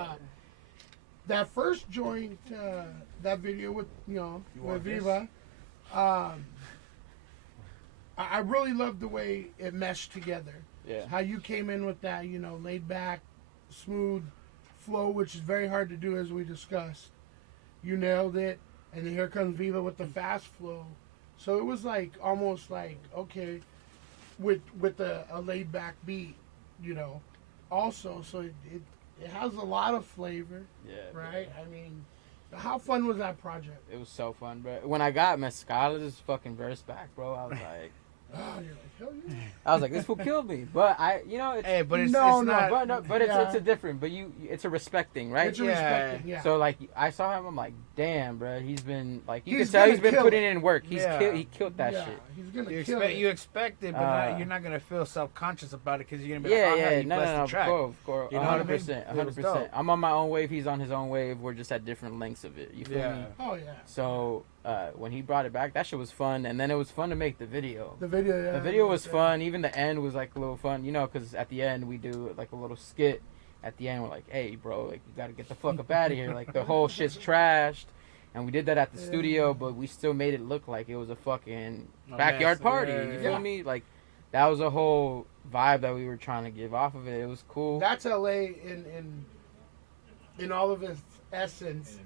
that first joint, that video with with want this? Viva, I really loved the way it meshed together. Yeah. How you came in with that, laid back, smooth flow, which is very hard to do, as we discussed. You nailed it, and then here comes Viva with the fast flow. So it was like almost like okay, with a laid back beat, Also, so it has a lot of flavor, Yeah. right? I mean, how fun was that project? It was so fun, bro. When I got Mescala's fucking verse back, bro, I was like, Oh, you're like, hell yeah. I was like, this fool killed me. But it's, Hey, but it's No, it's no, not. but Yeah. it's a different. But it's a respecting, right? It's a respecting, yeah. So like I saw him, I'm like, damn, bro. He's been like you He's can tell gonna he's been kill putting it. in work. Yeah. He killed that yeah, shit. he's gonna You kill expect it. you expect it, but you're not gonna feel self-conscious about it because you're gonna be Yeah, like, oh, yeah, he no, blessed no, the of track. course, You know what I mean? 100%, It was 100%. dope. I'm on my own wave. He's on his own wave. We're just at different lengths of it. You feel Yeah. me? Oh yeah. So when he brought it back, that shit was fun, and then it was fun to make the video. The video. Yeah, The video was fun. Even the end was like a little fun, because at the end we do like a little skit. At the end, we're like, "Hey, bro, like you gotta get the fuck up out of here. Like the whole shit's trashed." And we did that at the studio, but we still made it look like it was a fucking backyard party. You feel me? Like that was a whole vibe that we were trying to give off of it. It was cool. That's LA in all of its essence.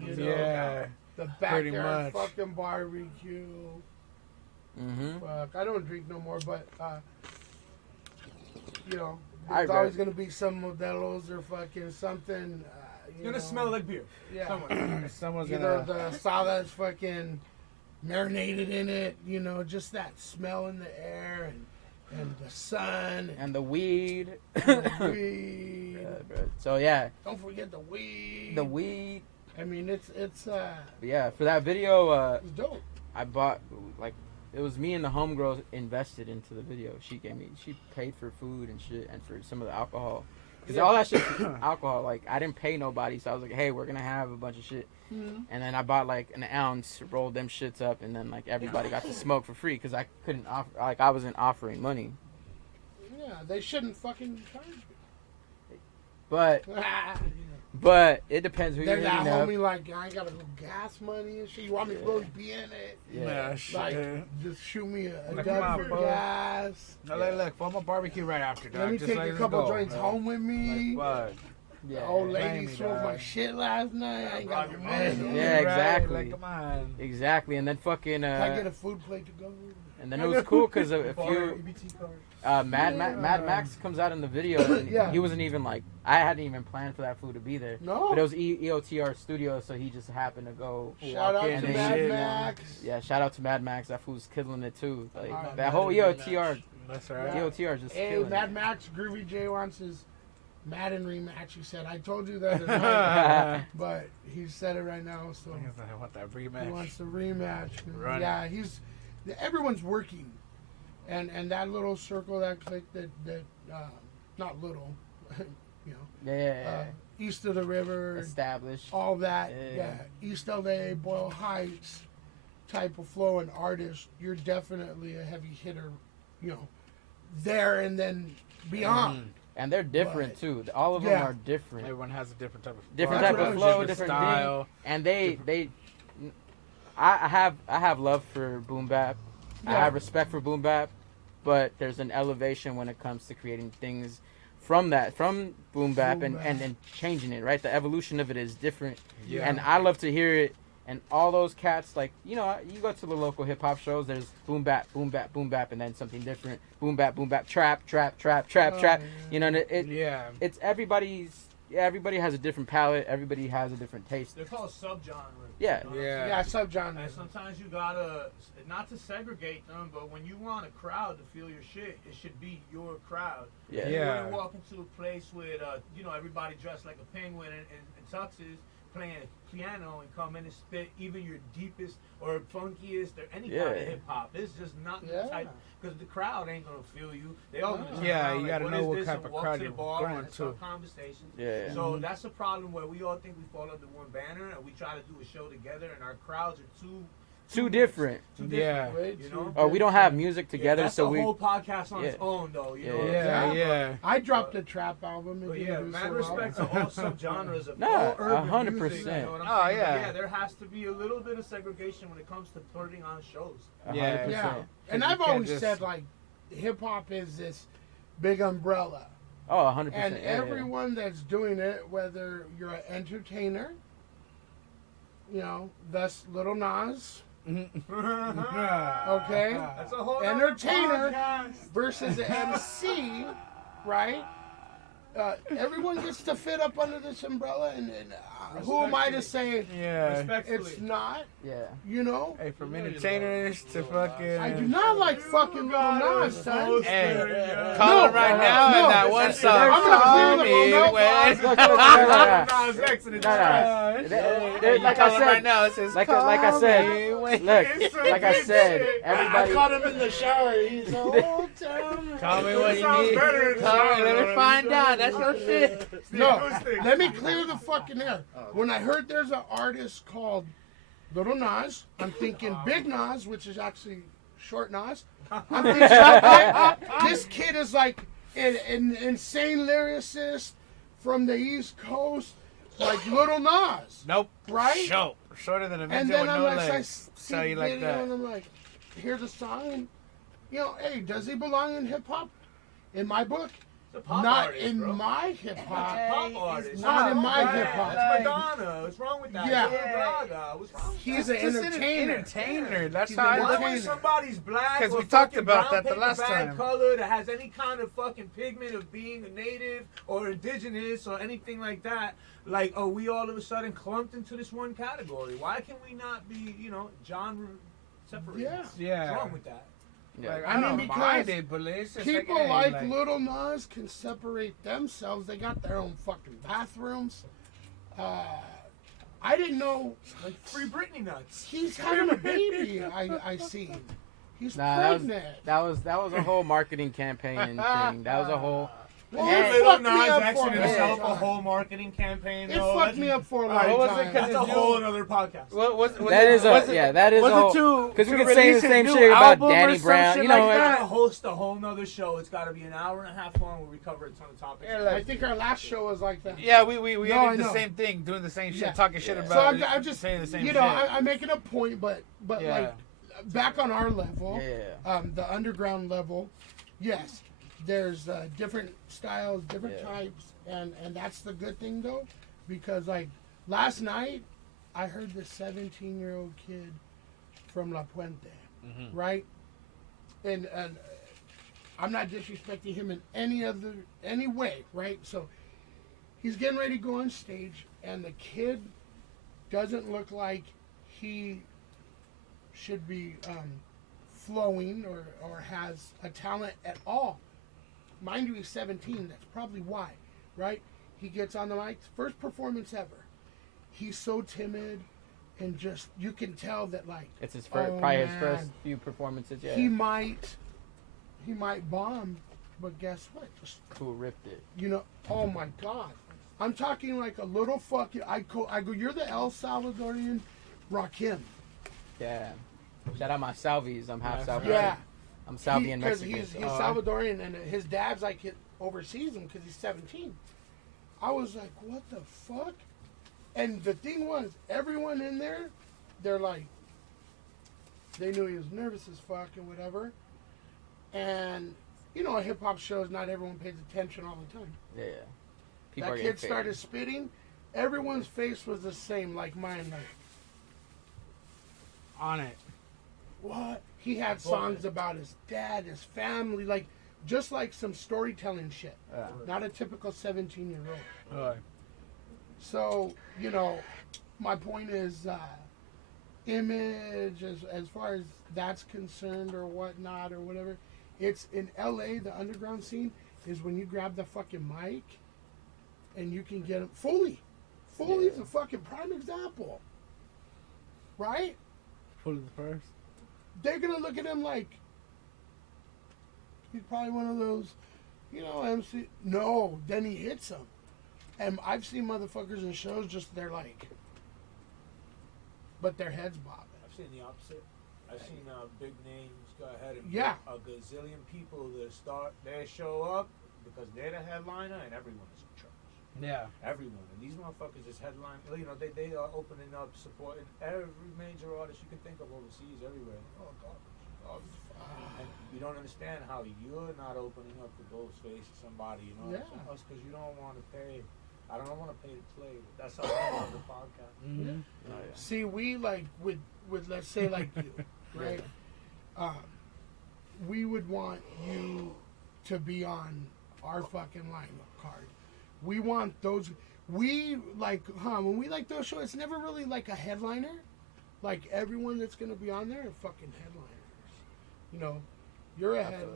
You know? Yeah. The Pretty backyard much. fucking barbecue. Mm-hmm. Fuck, I don't drink no more, but I there's always gonna be some Modelos or fucking something. It's gonna smell like beer. Yeah. Someone's Either gonna. the asada is fucking marinated in it, just that smell in the air and the sun And the weed. and the weed. Yeah, bro. So yeah, Don't forget the weed. the weed. I mean, it's But yeah, for that video, it's dope. I bought it was me and the homegirl invested into the video. She paid for food and shit and for some of the alcohol. Because all that shit alcohol. Like, I didn't pay nobody. So I was like, hey, we're going to have a bunch of shit. Mhm. And then I bought like an ounce, rolled them shits up. And then like everybody got to smoke for free. Because I couldn't offer, I wasn't offering money. Yeah, they shouldn't fucking charge But me. it depends who you're They're that hitting up. homie like, I ain't gotta go gas money and shit. You want me to really be in it? Yeah. Like, shit. just shoot me a Like, dub come on, for bro. gas. No, look, I'm a barbecue right after, dog. Let me Just take like, a let's couple go, joints bro. home with me. Like, Yeah. The old blame lady me, smoked my dog. shit last night. I ain't got no Right. money. Yeah, right? exactly. Like, come on. Exactly. And then fucking Can I get a food plate to go? and then it was cool because if you Mad Max comes out in the video and Yeah. he wasn't even like I hadn't even planned for that food to be there. No. But it was EOTR studio, so he just happened to go. Shout out in to and Mad shit. Max. Yeah, shout out to Mad Max. That fool's killing it too. Like Alright, that whole EOTR, That's right. EOTR just Hey, killing Mad it. Max, Groovy J wants his Madden rematch. He said, I told you that, night, but he said it right now. So I want that he rematch. wants the rematch. Run. Yeah, everyone's working, and that little circle, that clique, that not little, Yeah, east of the river, established. all that. Yeah. Yeah, East LA, Boyle Heights type of flow and artist. You're definitely a heavy hitter, there and then beyond. And they're different But- too. All of them Yeah. are different. Everyone has a different type of Different type type of of flow, different different style. thing. And I have love for boom bap. I Yeah. have respect for boom bap, but there's an elevation when it comes to creating things from boom bap Boom and bap. changing it, right? The evolution of it is different. Yeah. And I love to hear it. And all those cats, like, you go to the local hip hop shows, there's boom bap, boom bap, boom bap, and then something different. Boom bap, trap, trap, trap, trap, Oh, trap. yeah. And Yeah. it's everybody has a different palette, everybody has a different taste. They're called subgenres. Yeah. Yeah. Yeah, subgenre. And sometimes you gotta, not to segregate them, but when you want a crowd to feel your shit, it should be your crowd. Yeah. You Yeah. wouldn't walk into a place with, everybody dressed like a penguin and tuxes, playing piano and come in and spit even your deepest or funkiest or any kind of Yeah. hip hop. It's just not Yeah. the type, because the crowd ain't gonna feel you. They all gonna turn Yeah, around you like, gotta what know is what this? type And of walk crowd to the you're bar going and start to. conversations. Yeah. So that's a problem where we all think we fall under one banner and we try to do a show together and our crowds are too different. Yeah. You know? Or we don't have music together, that's so a we. whole podcast on its Yeah. own, though. You Yeah. know? Yeah, yeah. I dropped a trap album. But It yeah, didn't do mad so respect well. to all subgenres of Nah, all urban 100%. music. You know what I'm Oh, saying? But yeah. yeah, there has to be a little bit of segregation when it comes to putting on shows. 100%. Yeah, and you I've can't always just- said like, hip hop is this big umbrella, Oh, 100%. and yeah, yeah. everyone that's doing it, whether you're an entertainer, you know, thus Little Nas, okay, That's a whole entertainer podcast. versus an MC, right? Everyone gets to fit up under this umbrella, and who am I to say Yeah. Respectfully. it's not? Yeah. You know, Hey, from entertainers to fucking. I do not like fucking Little Nas, son. Hey, No, call him right now no, in that one song. I'm gonna Call clear the me phone. when. Look, no. Nas X in the No, trash. They're- You like call I him right said, now. It says, like I "Call said, me when-" look, It's a like I big said, shit. everybody. I caught him in the shower. He's old time. Call me when you Sounds need. better in the Call me. shower, Let me bro. find out. That's your shit. No, acoustic. let me clear the fucking air. When I heard there's an artist called Little Nas, I'm thinking Big Nas, which is actually Short Nas. I'm thinking, okay, this kid is like an insane lyricist from the East Coast, like Little Nas, Nope. right? Short. Shorter than a And midget then with I'm no like, I legs. see Tell you like video that. and I'm like, hear the song, and you know, hey, does he belong in hip hop? In my book, It's a pop not artist, in bro. my hip hop. Pop artist. not in my Right. hip-hop. That's Madonna. What's wrong with that? Yeah. Lady Gaga. What's wrong with He's that? an Just entertainer. entertainer. That's He's how an I Why look. entertainer. when somebody's black 'Cause or we talked fucking about brown that the paper last bag time. color that has any kind of fucking pigment of being a native or indigenous or anything like that, like, are we all of a sudden clumped into this one category? Why can we not be, you know, genre separated? Yeah. Yeah. What's wrong with that? Yeah. Like, I I mean, don't because mind it, but it's just People hey, like Little Nas can separate themselves. They got their own fucking bathrooms. I didn't know Free Britney nuts. he's having a baby. I see. He's Nah, pregnant. that was a whole marketing campaign thing. That was a whole. Well, And- it Little fucked me Nas up X for in a himself long a time. whole marketing campaign. It though. fucked me up for a long What was it? time. 'Cause That's a it's whole new. other podcast. Was That is a was it- yeah. That is was a it whole. to- Because we to could say release the his same new shit about album or Danny some Brown. shit You like know, We that? gotta host a whole nother show. It's gotta be an hour and a half long where we cover a ton of topics. Yeah, I like, think our last show was like that. yeah, we No, I did the know. same thing, doing the same shit, Yeah. talking shit Yeah. about. So it, I'm just, saying the same you shit. know, I'm making a point, but Yeah. like back on our level, Yeah. the underground level, yes, there's different styles, different Yeah. types, and that's the good thing though, because like last night, I heard this 17-year-old kid from La Puente, right, and I'm not disrespecting him in any way, right? So he's getting ready to go on stage, and the kid doesn't look like he should be flowing or has a talent at all. Mind you, he's 17. That's probably why, right? He gets on the mic, first performance ever. He's so timid, and just you can tell that like It's his first, oh, probably his man, first few performances. Yeah. he might bomb, but guess what? Just Cool ripped it. you know, oh my God. I'm talking like a little fucking, I go, you're the El Salvadorian Rakim. Yeah. Shout out my Salvies. I'm half Salvadorian. Yeah. I'm Salvian Because Mexican. he's Salvadorian, and his dad's like overseas him because he's 17. I was like, what the fuck? And the thing was, everyone in there, they're like, they knew he was nervous as fuck and whatever. And, you know, hip hop shows, not everyone pays attention all the time. Yeah. People are That getting kid started spitting. Everyone's face was the same, like mine. Like, on it. what? He had songs about his dad, his family, like just like some storytelling shit. Yeah. Not a typical 17-year-old. Alright. So, you know, my point is image as far as that's concerned or whatnot or whatever. It's in LA, the underground scene is when you grab the fucking mic and you can get it. Foley is a fucking prime example. Right? Fully the first. They're gonna look at him like he's probably one of those, you know, MC. No, then he hits them, and I've seen motherfuckers in shows just they're like, but their heads bobbing. I've seen the opposite. I've seen big names go ahead and Yeah. get a gazillion people that they show up because they're the headliner and everyone is in charge. Yeah. Everyone. And these motherfuckers is headline. You know, they are opening up, supporting every major artist you can think of overseas, everywhere. Oh, garbage. And you don't understand how you're not opening up to Ghostface or somebody, you know what I'm saying? That's because you don't want to pay. I don't want to pay to play. But that's how I on the podcast. Mm-hmm. Oh, yeah. See, we like with let's say like you, right? We would want you to be on our fucking lineup card. We want those. We like, when we like those shows, it's never really like a headliner. Like everyone that's gonna be on there are fucking headliners. You know, you're a headliner.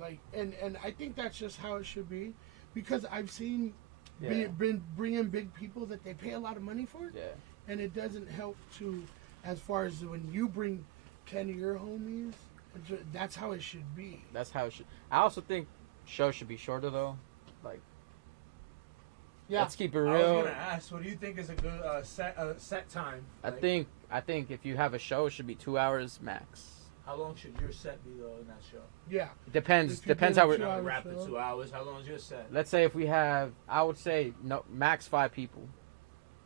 Like, and I think that's just how it should be, because I've seen been bringing big people that they pay a lot of money for. Yeah. And it doesn't help to, as far as when you bring 10 of your homies, that's how it should be. That's how it should. I also think shows should be shorter though. Like, let's keep it real. I was gonna ask, what do you think is a good set time? I think if you have a show, it should be 2 hours max. How long should your set be though in that show? Yeah. Depends do how a we're. 2 hour Wrap it show. 2 hours. How long is your set? Let's say if we have, I would say no max 5 people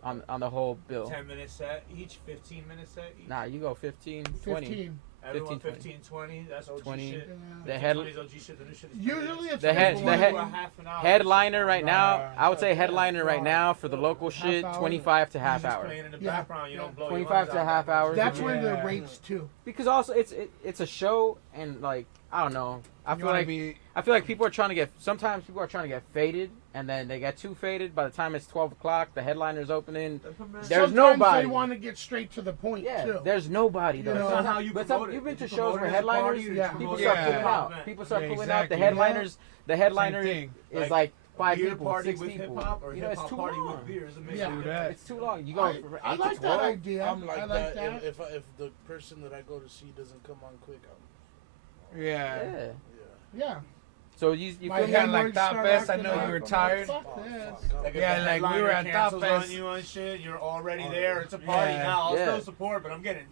on the whole bill. 10-minute set each, 15-minute set each. Nah, you go 15, 20. 15. Everyone 15, 15, 20. That's OG 20. shit. The 15, head- 20 is OG shit. The new shit is Usually it's The head- like the head- a half an hour. Headliner right now, Right. I would say headliner right now for the local shit, hour. 25 to You half just hour. playing in the Yeah. background. You don't blow 25 your to lungs half out. hours. That's where the Yeah. rates too. Because also it's a show, and like I don't know, I You feel wanna like be people are trying to get, sometimes people are trying to get faded, and then they get too faded. By the time it's 12 o'clock, the headliner's opening. There's Sometimes nobody. they want to get straight to the point Yeah, too. there's nobody though. You know, That's not how you But promote it. you've been Did to you shows promote where it as a party headliners, or did Yeah. you people promote it start as a pulling Yeah. out. event? People start Yeah, pulling out. The exactly. headliner thing. is like 5 beer people, party 6 with people. hip-hop or You know, it's hip-hop too party long. with beer is a mix. Yeah. of that. It's too long. You go I from 8 like to that 12. idea. I'm like I like that. that. If the person that I go to see doesn't come on quick, Yeah. Yeah. Yeah. So you My feel me? Yeah, like hemorrhoids Thought start Fest, I acting know you up. were I'm like, tired. fuck this. Like if Yeah, the like we headliner were at cancels Thought Fest. on you and shit, you're already there. It's a party Yeah. now. I'll Yeah. still support, but I'm getting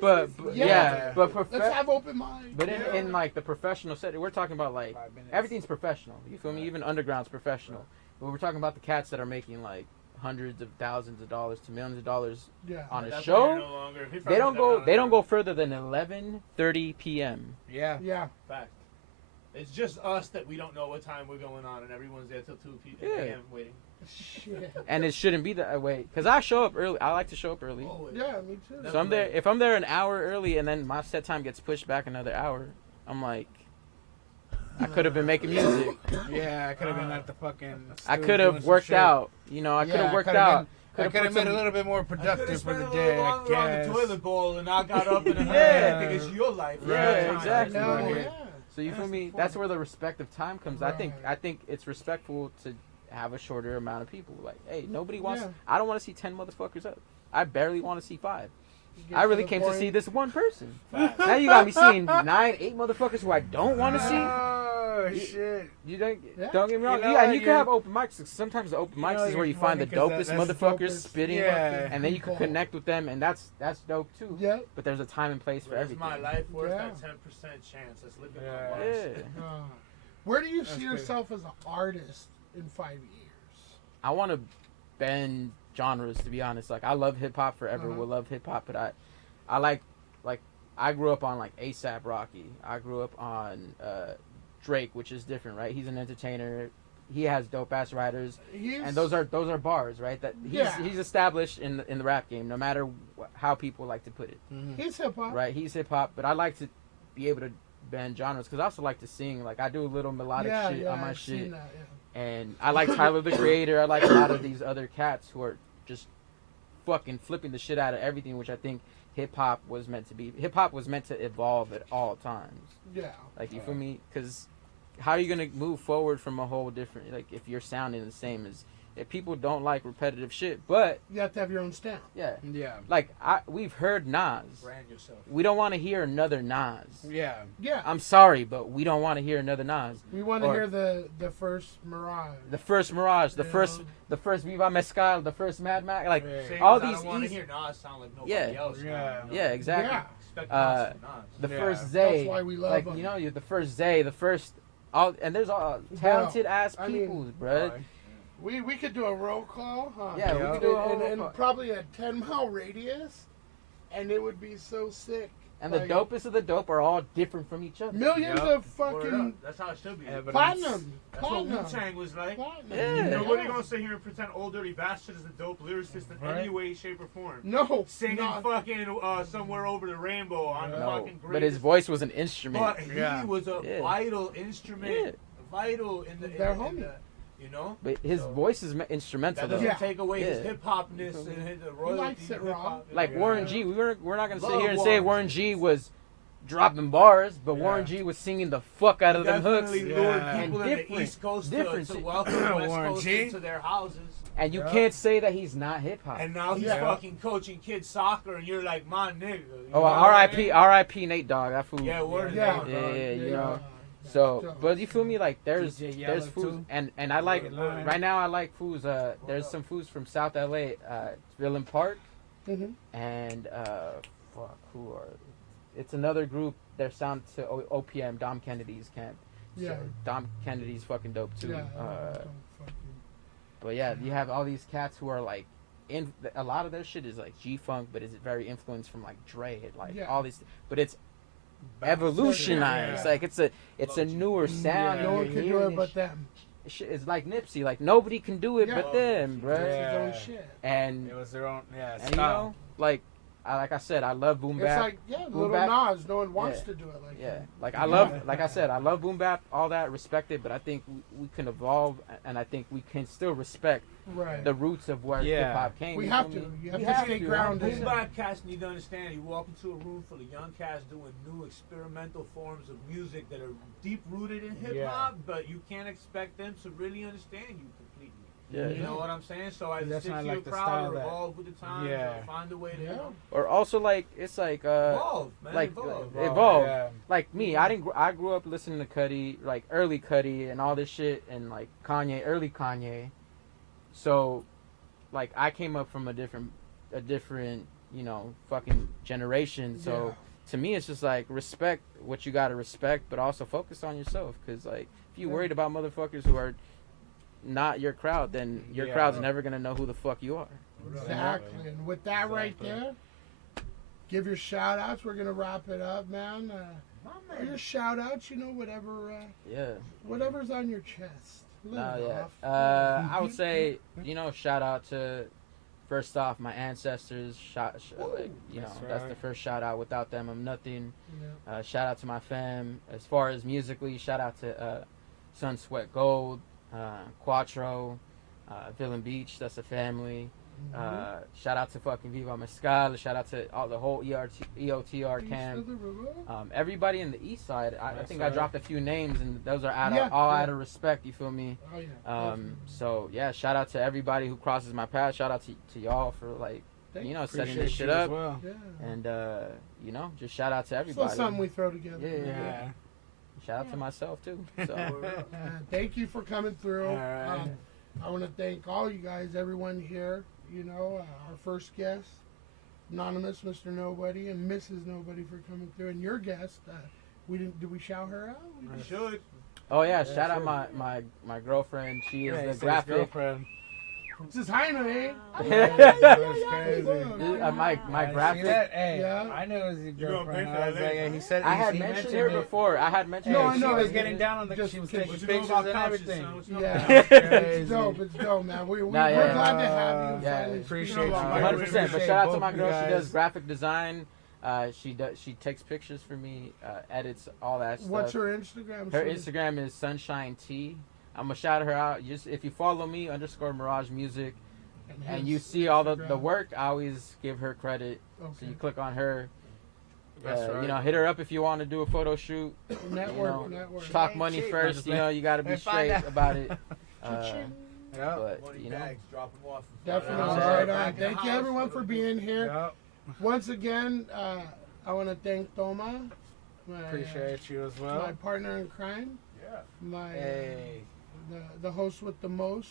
But Yeah. but Let's have open mind. But in like the professional setting, we're talking about like 5 minutes. everything's professional. You feel me? Even underground's professional. But we're talking about the cats that are making like hundreds of thousands of dollars to millions of dollars Yeah. on a That's show. why you're no longer- if you're They don't friends go. with They don't them, go further than 11:30 p.m. Yeah. Yeah. Fact. It's just us that we don't know what time we're going on, and everyone's there till 2 Yeah. a.m. waiting. Shit. And it shouldn't be that way. Cause I show up early. I like to show up early. Always. Yeah, me too. So I'm there. If I'm there an hour early and then my set time gets pushed back another hour, I'm like, I could have been making music. Yeah, I could have been at the fucking. I stool could doing have some worked shit. out. You know, I could have worked out. I could have been a little bit more I could productive have for spent the a little day. I longer on the guess. toilet bowl, and I got up and Yeah. I think it's your life. Yeah, your time. exactly. No, Right. yeah. So you feel That's me? the That's point. where the respective time comes. Right. I think it's respectful to have a shorter amount of people. Like, hey, nobody wants. Yeah. I don't want to see 10 motherfuckers up. I barely want to see 5. You get I really the came to point. see this one person. Fact. Now you got me seeing 9, 8 motherfuckers who I don't want to see. Oh You- shit! You don't Yeah. don't get me wrong. You know Yeah, and what, you can you're- have open mics. Sometimes the open You mics know, is where you're you find the funny 'cause dopest that's the motherfuckers dopest spitting, Yeah. and then you can people. connect with them, and that's dope too. Yeah. But there's a time and place for Where's everything. my life worth Yeah. that 10% chance? Let's look at Yeah. my life. Yeah. Where do you That's see good. yourself as an artist in 5 years? I want to bend genres, to be honest. Like, I love hip hop forever. Uh-huh. Will love hip hop, but I like I grew up on like ASAP Rocky. I grew up on Drake, which is different, right? He's an entertainer. He has dope ass writers, and those are bars, right? That he's established in the rap game, no matter how people like to put it, He's hip hop. right? He's hip hop, but I like to be able to bend genres because I also like to sing. Like, I do a little melodic shit on my I've shit. seen that, yeah. And I like Tyler the Creator. I like a lot of these other cats who are just fucking flipping the shit out of everything, which I think hip hop was meant to be. Hip hop was meant to evolve at all times. Yeah. Like, you feel me? Because how are you gonna move forward from a whole different, like, if you're sounding the same as If people don't like repetitive shit, but You have to have your own stamp. yeah, Yeah. like we've heard Nas. Brand yourself. We don't want to hear another Nas. Yeah. Yeah. I'm sorry, but we don't want to hear another Nas. We want to Or- hear the first Mirage. The first Mirage, the Yeah. first Viva Mezcal, the first Mad Max, like Yeah. all I these don't want to easy- hear Nas sound like nobody Yeah. else. Yeah. yeah, exactly. Yeah. Expect Uh, Nas from Nas. The Yeah. first Zay, That's why we love like him. you know, you the first Zay, the first all, and there's all talented ass I mean, peoples, bruh. We could do a roll call, huh? Yeah, we could do a whole roll and call. probably a 10-mile radius, and it would be so sick. And Like, the dopest of the dope are all different from each other. millions Yep. of Word fucking up. That's how it should be. Evidence. platinum. That's what Platinum. Wu-Tang was like. Platinum. Yeah. Nobody gonna sit here and pretend Old Dirty Bastard is a dope lyricist in any Right. way, shape, or form. No. Singing not- fucking somewhere over the rainbow on the No, fucking but his greatest- voice was an instrument. But he Yeah. was a Yeah. vital instrument, Yeah. vital in the, They're in homie. the you know. But his So- voice is instrumental. That Though. doesn't Yeah. take away his Yeah. hip hopness and his royalty. likes it raw. hip-hop. Like Yeah. Warren G, we're not gonna sit Love here and say Warren Warren G was dropping bars, but Yeah. Warren G was singing the fuck out of them hooks. Definitely Yeah. lured And people in the different- East Coast different to shit. welcome the West Warren Coast G. into their houses. And you Yeah. can't say that he's not hip hop. And now he's Yeah. fucking coaching kids soccer, and you're like, my nigga. You Oh, know what I R.I.P. mean? R.I.P. Nate Dogg. That fool. Yeah, word is Yeah. bond, Yeah, bro. yeah, you know. Yeah. So, but you feel me? Like there's DJ Yellow, foods, too. and I like Line. right now I like foods. There's some foods from South LA, Villain Park, Mhm. and fuck, who are? It's another group. They're sound to OPM, Dom Kennedy's camp. Yeah. So Dom Kennedy's fucking dope too. Yeah. Uh, but yeah, you have all these cats who are like, a lot of their shit is like G-funk, but is very influenced from like Dre, like Yeah. all these. But it's evolutionized. Yeah. Like it's a newer sound. no and one you're can do hearing it this but them. shit. It's like Nipsey. Like nobody can do it Yeah. but them, bruh. That's Yeah. his own shit. And It was their own, and you style. know, like I said, I love boom It's bap. like, yeah, Boom little bap. Nas. No one wants Yeah. to do it like Yeah, that. like I love, like I said, I love boom bap, all that, respect it, but I think we can evolve, and I think we can still respect Right. the roots of where Yeah. hip hop came. We you have feel to. me? You have We to stay grounded. Boom bap cats need to understand. You walk into a room full of young cats doing new experimental forms of music that are deep rooted in hip hop, but you can't expect them to really understand you completely. Yeah. You know what I'm saying? So I That's stick not to like your the crowd style or that- evolve with the times Yeah. or find a way to, you know, Or also like it's like evolve, man. like evolve. evolve. Yeah. Like me, I grew up listening to Cudi, like early Cudi and all this shit, and like Kanye, early Kanye. So, like I came up from a different, you know, fucking generation. So to me, it's just like respect what you gotta respect, but also focus on yourself. Cause like if you worried about motherfuckers who are not your crowd, then your Yeah. crowd's never gonna know who the fuck you are. Exactly. And with that right there, give your shout outs. We're going to wrap it up, man. Your shout outs, you know, Yeah. whatever's on your chest. Let No, it yeah. off. I would say, you know, shout out to, first off, my ancestors. Like, you know, That's that's the right. first shout out. Without them, I'm nothing. Yeah. Shout out to my fam. As far as musically, shout out to Sun Sweat Gold, Quattro, Villain Beach. That's a family. Shout out to fucking Viva Mezcal. Shout out to all the whole EOTR Peace camp. to the river. Everybody in the east side. I That's think I right. dropped a few names, and those are Yeah, all yeah. out of respect. You feel me? Oh, yeah. So yeah, shout out to everybody who crosses my path. Shout out to y'all for like, Thank you know, you. setting Appreciate this shit you as up, well. Yeah. and you know, just shout out to So everybody. something we throw together. Yeah, yeah, Yeah. Shout out to myself too. So Thank you for coming through. All right. I want to thank all you guys, everyone here. You know, our first guest, Anonymous, Mr. Nobody, and Mrs. Nobody for coming through, and your guest. Did we shout her out? You should. oh yeah, shout out my girlfriend. She is Yeah, he the said his graphic. girlfriend. This is Heine, eh? That's crazy. My I see graphic. that? Hey, Yeah. I knew it was your You gonna girlfriend. pay for I was that like, later. yeah, he said I he had mentioned her it. before. I had mentioned No, her. I know, She was it's- getting down on the. just She was kidding. taking What you know pictures about and couches, everything. son? What you know Yeah, about Crazy. it's dope. It's dope, man. We're Nah, yeah. glad to have you. Yeah, finally appreciate speaking you. about Yeah, my 100%. But Appreciate shout out to both my you girl. She guys. does graphic design. She takes pictures for me, edits all that stuff. What's her Instagram? Her Sorry. Instagram is Sunshine T. I'm gonna shout her out. Just if you follow me _Mirage Music and you his see all the Instagram. work, I always give her credit. Okay. So you click on her. That's right. You know, hit her up if you want to do a photo shoot. Network, you know, network. Talk ain't money cheap. first. You know, you got to be Hey, find straight out. about it. Hey, Yeah. But Money you know, bags, drop them off. Definitely. Yeah. Right Back on. in the Thank you, house, everyone, it'll for be- being here. Yeah. Once again, I want to thank Toma, my, Appreciate you as my well. partner in crime, Yeah. my Hey. the host with the most.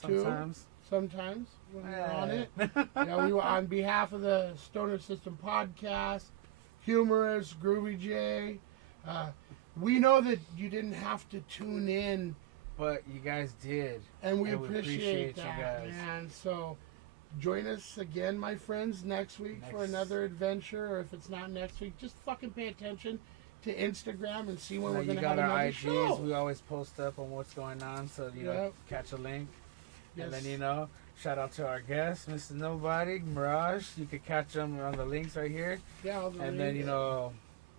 Sometimes. Sometimes when we're on it. Yeah, we were on behalf of the Stoner System podcast, Humorous, Groovy J. We know that you didn't have to tune in, But you guys did. and we And we appreciate appreciate you that, guys. man. So join us again, my friends, next week for Next- another adventure. Or if it's not next week, just fucking pay attention to Instagram and see when Now we're you gonna got have our another IGs. show. We always post up on what's going on, so you know, Yep. catch a link. Yes. And then shout out to our guest, Mr. Nobody, Mirage. You can catch them on the links right here. Yeah, all the And then links.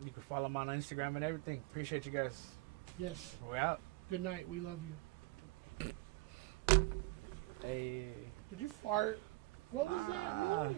you can follow them on Instagram and everything. Appreciate you guys. Yes. We're out. Good night. We love you. Hey. Did you fart? What was that Ah. noise?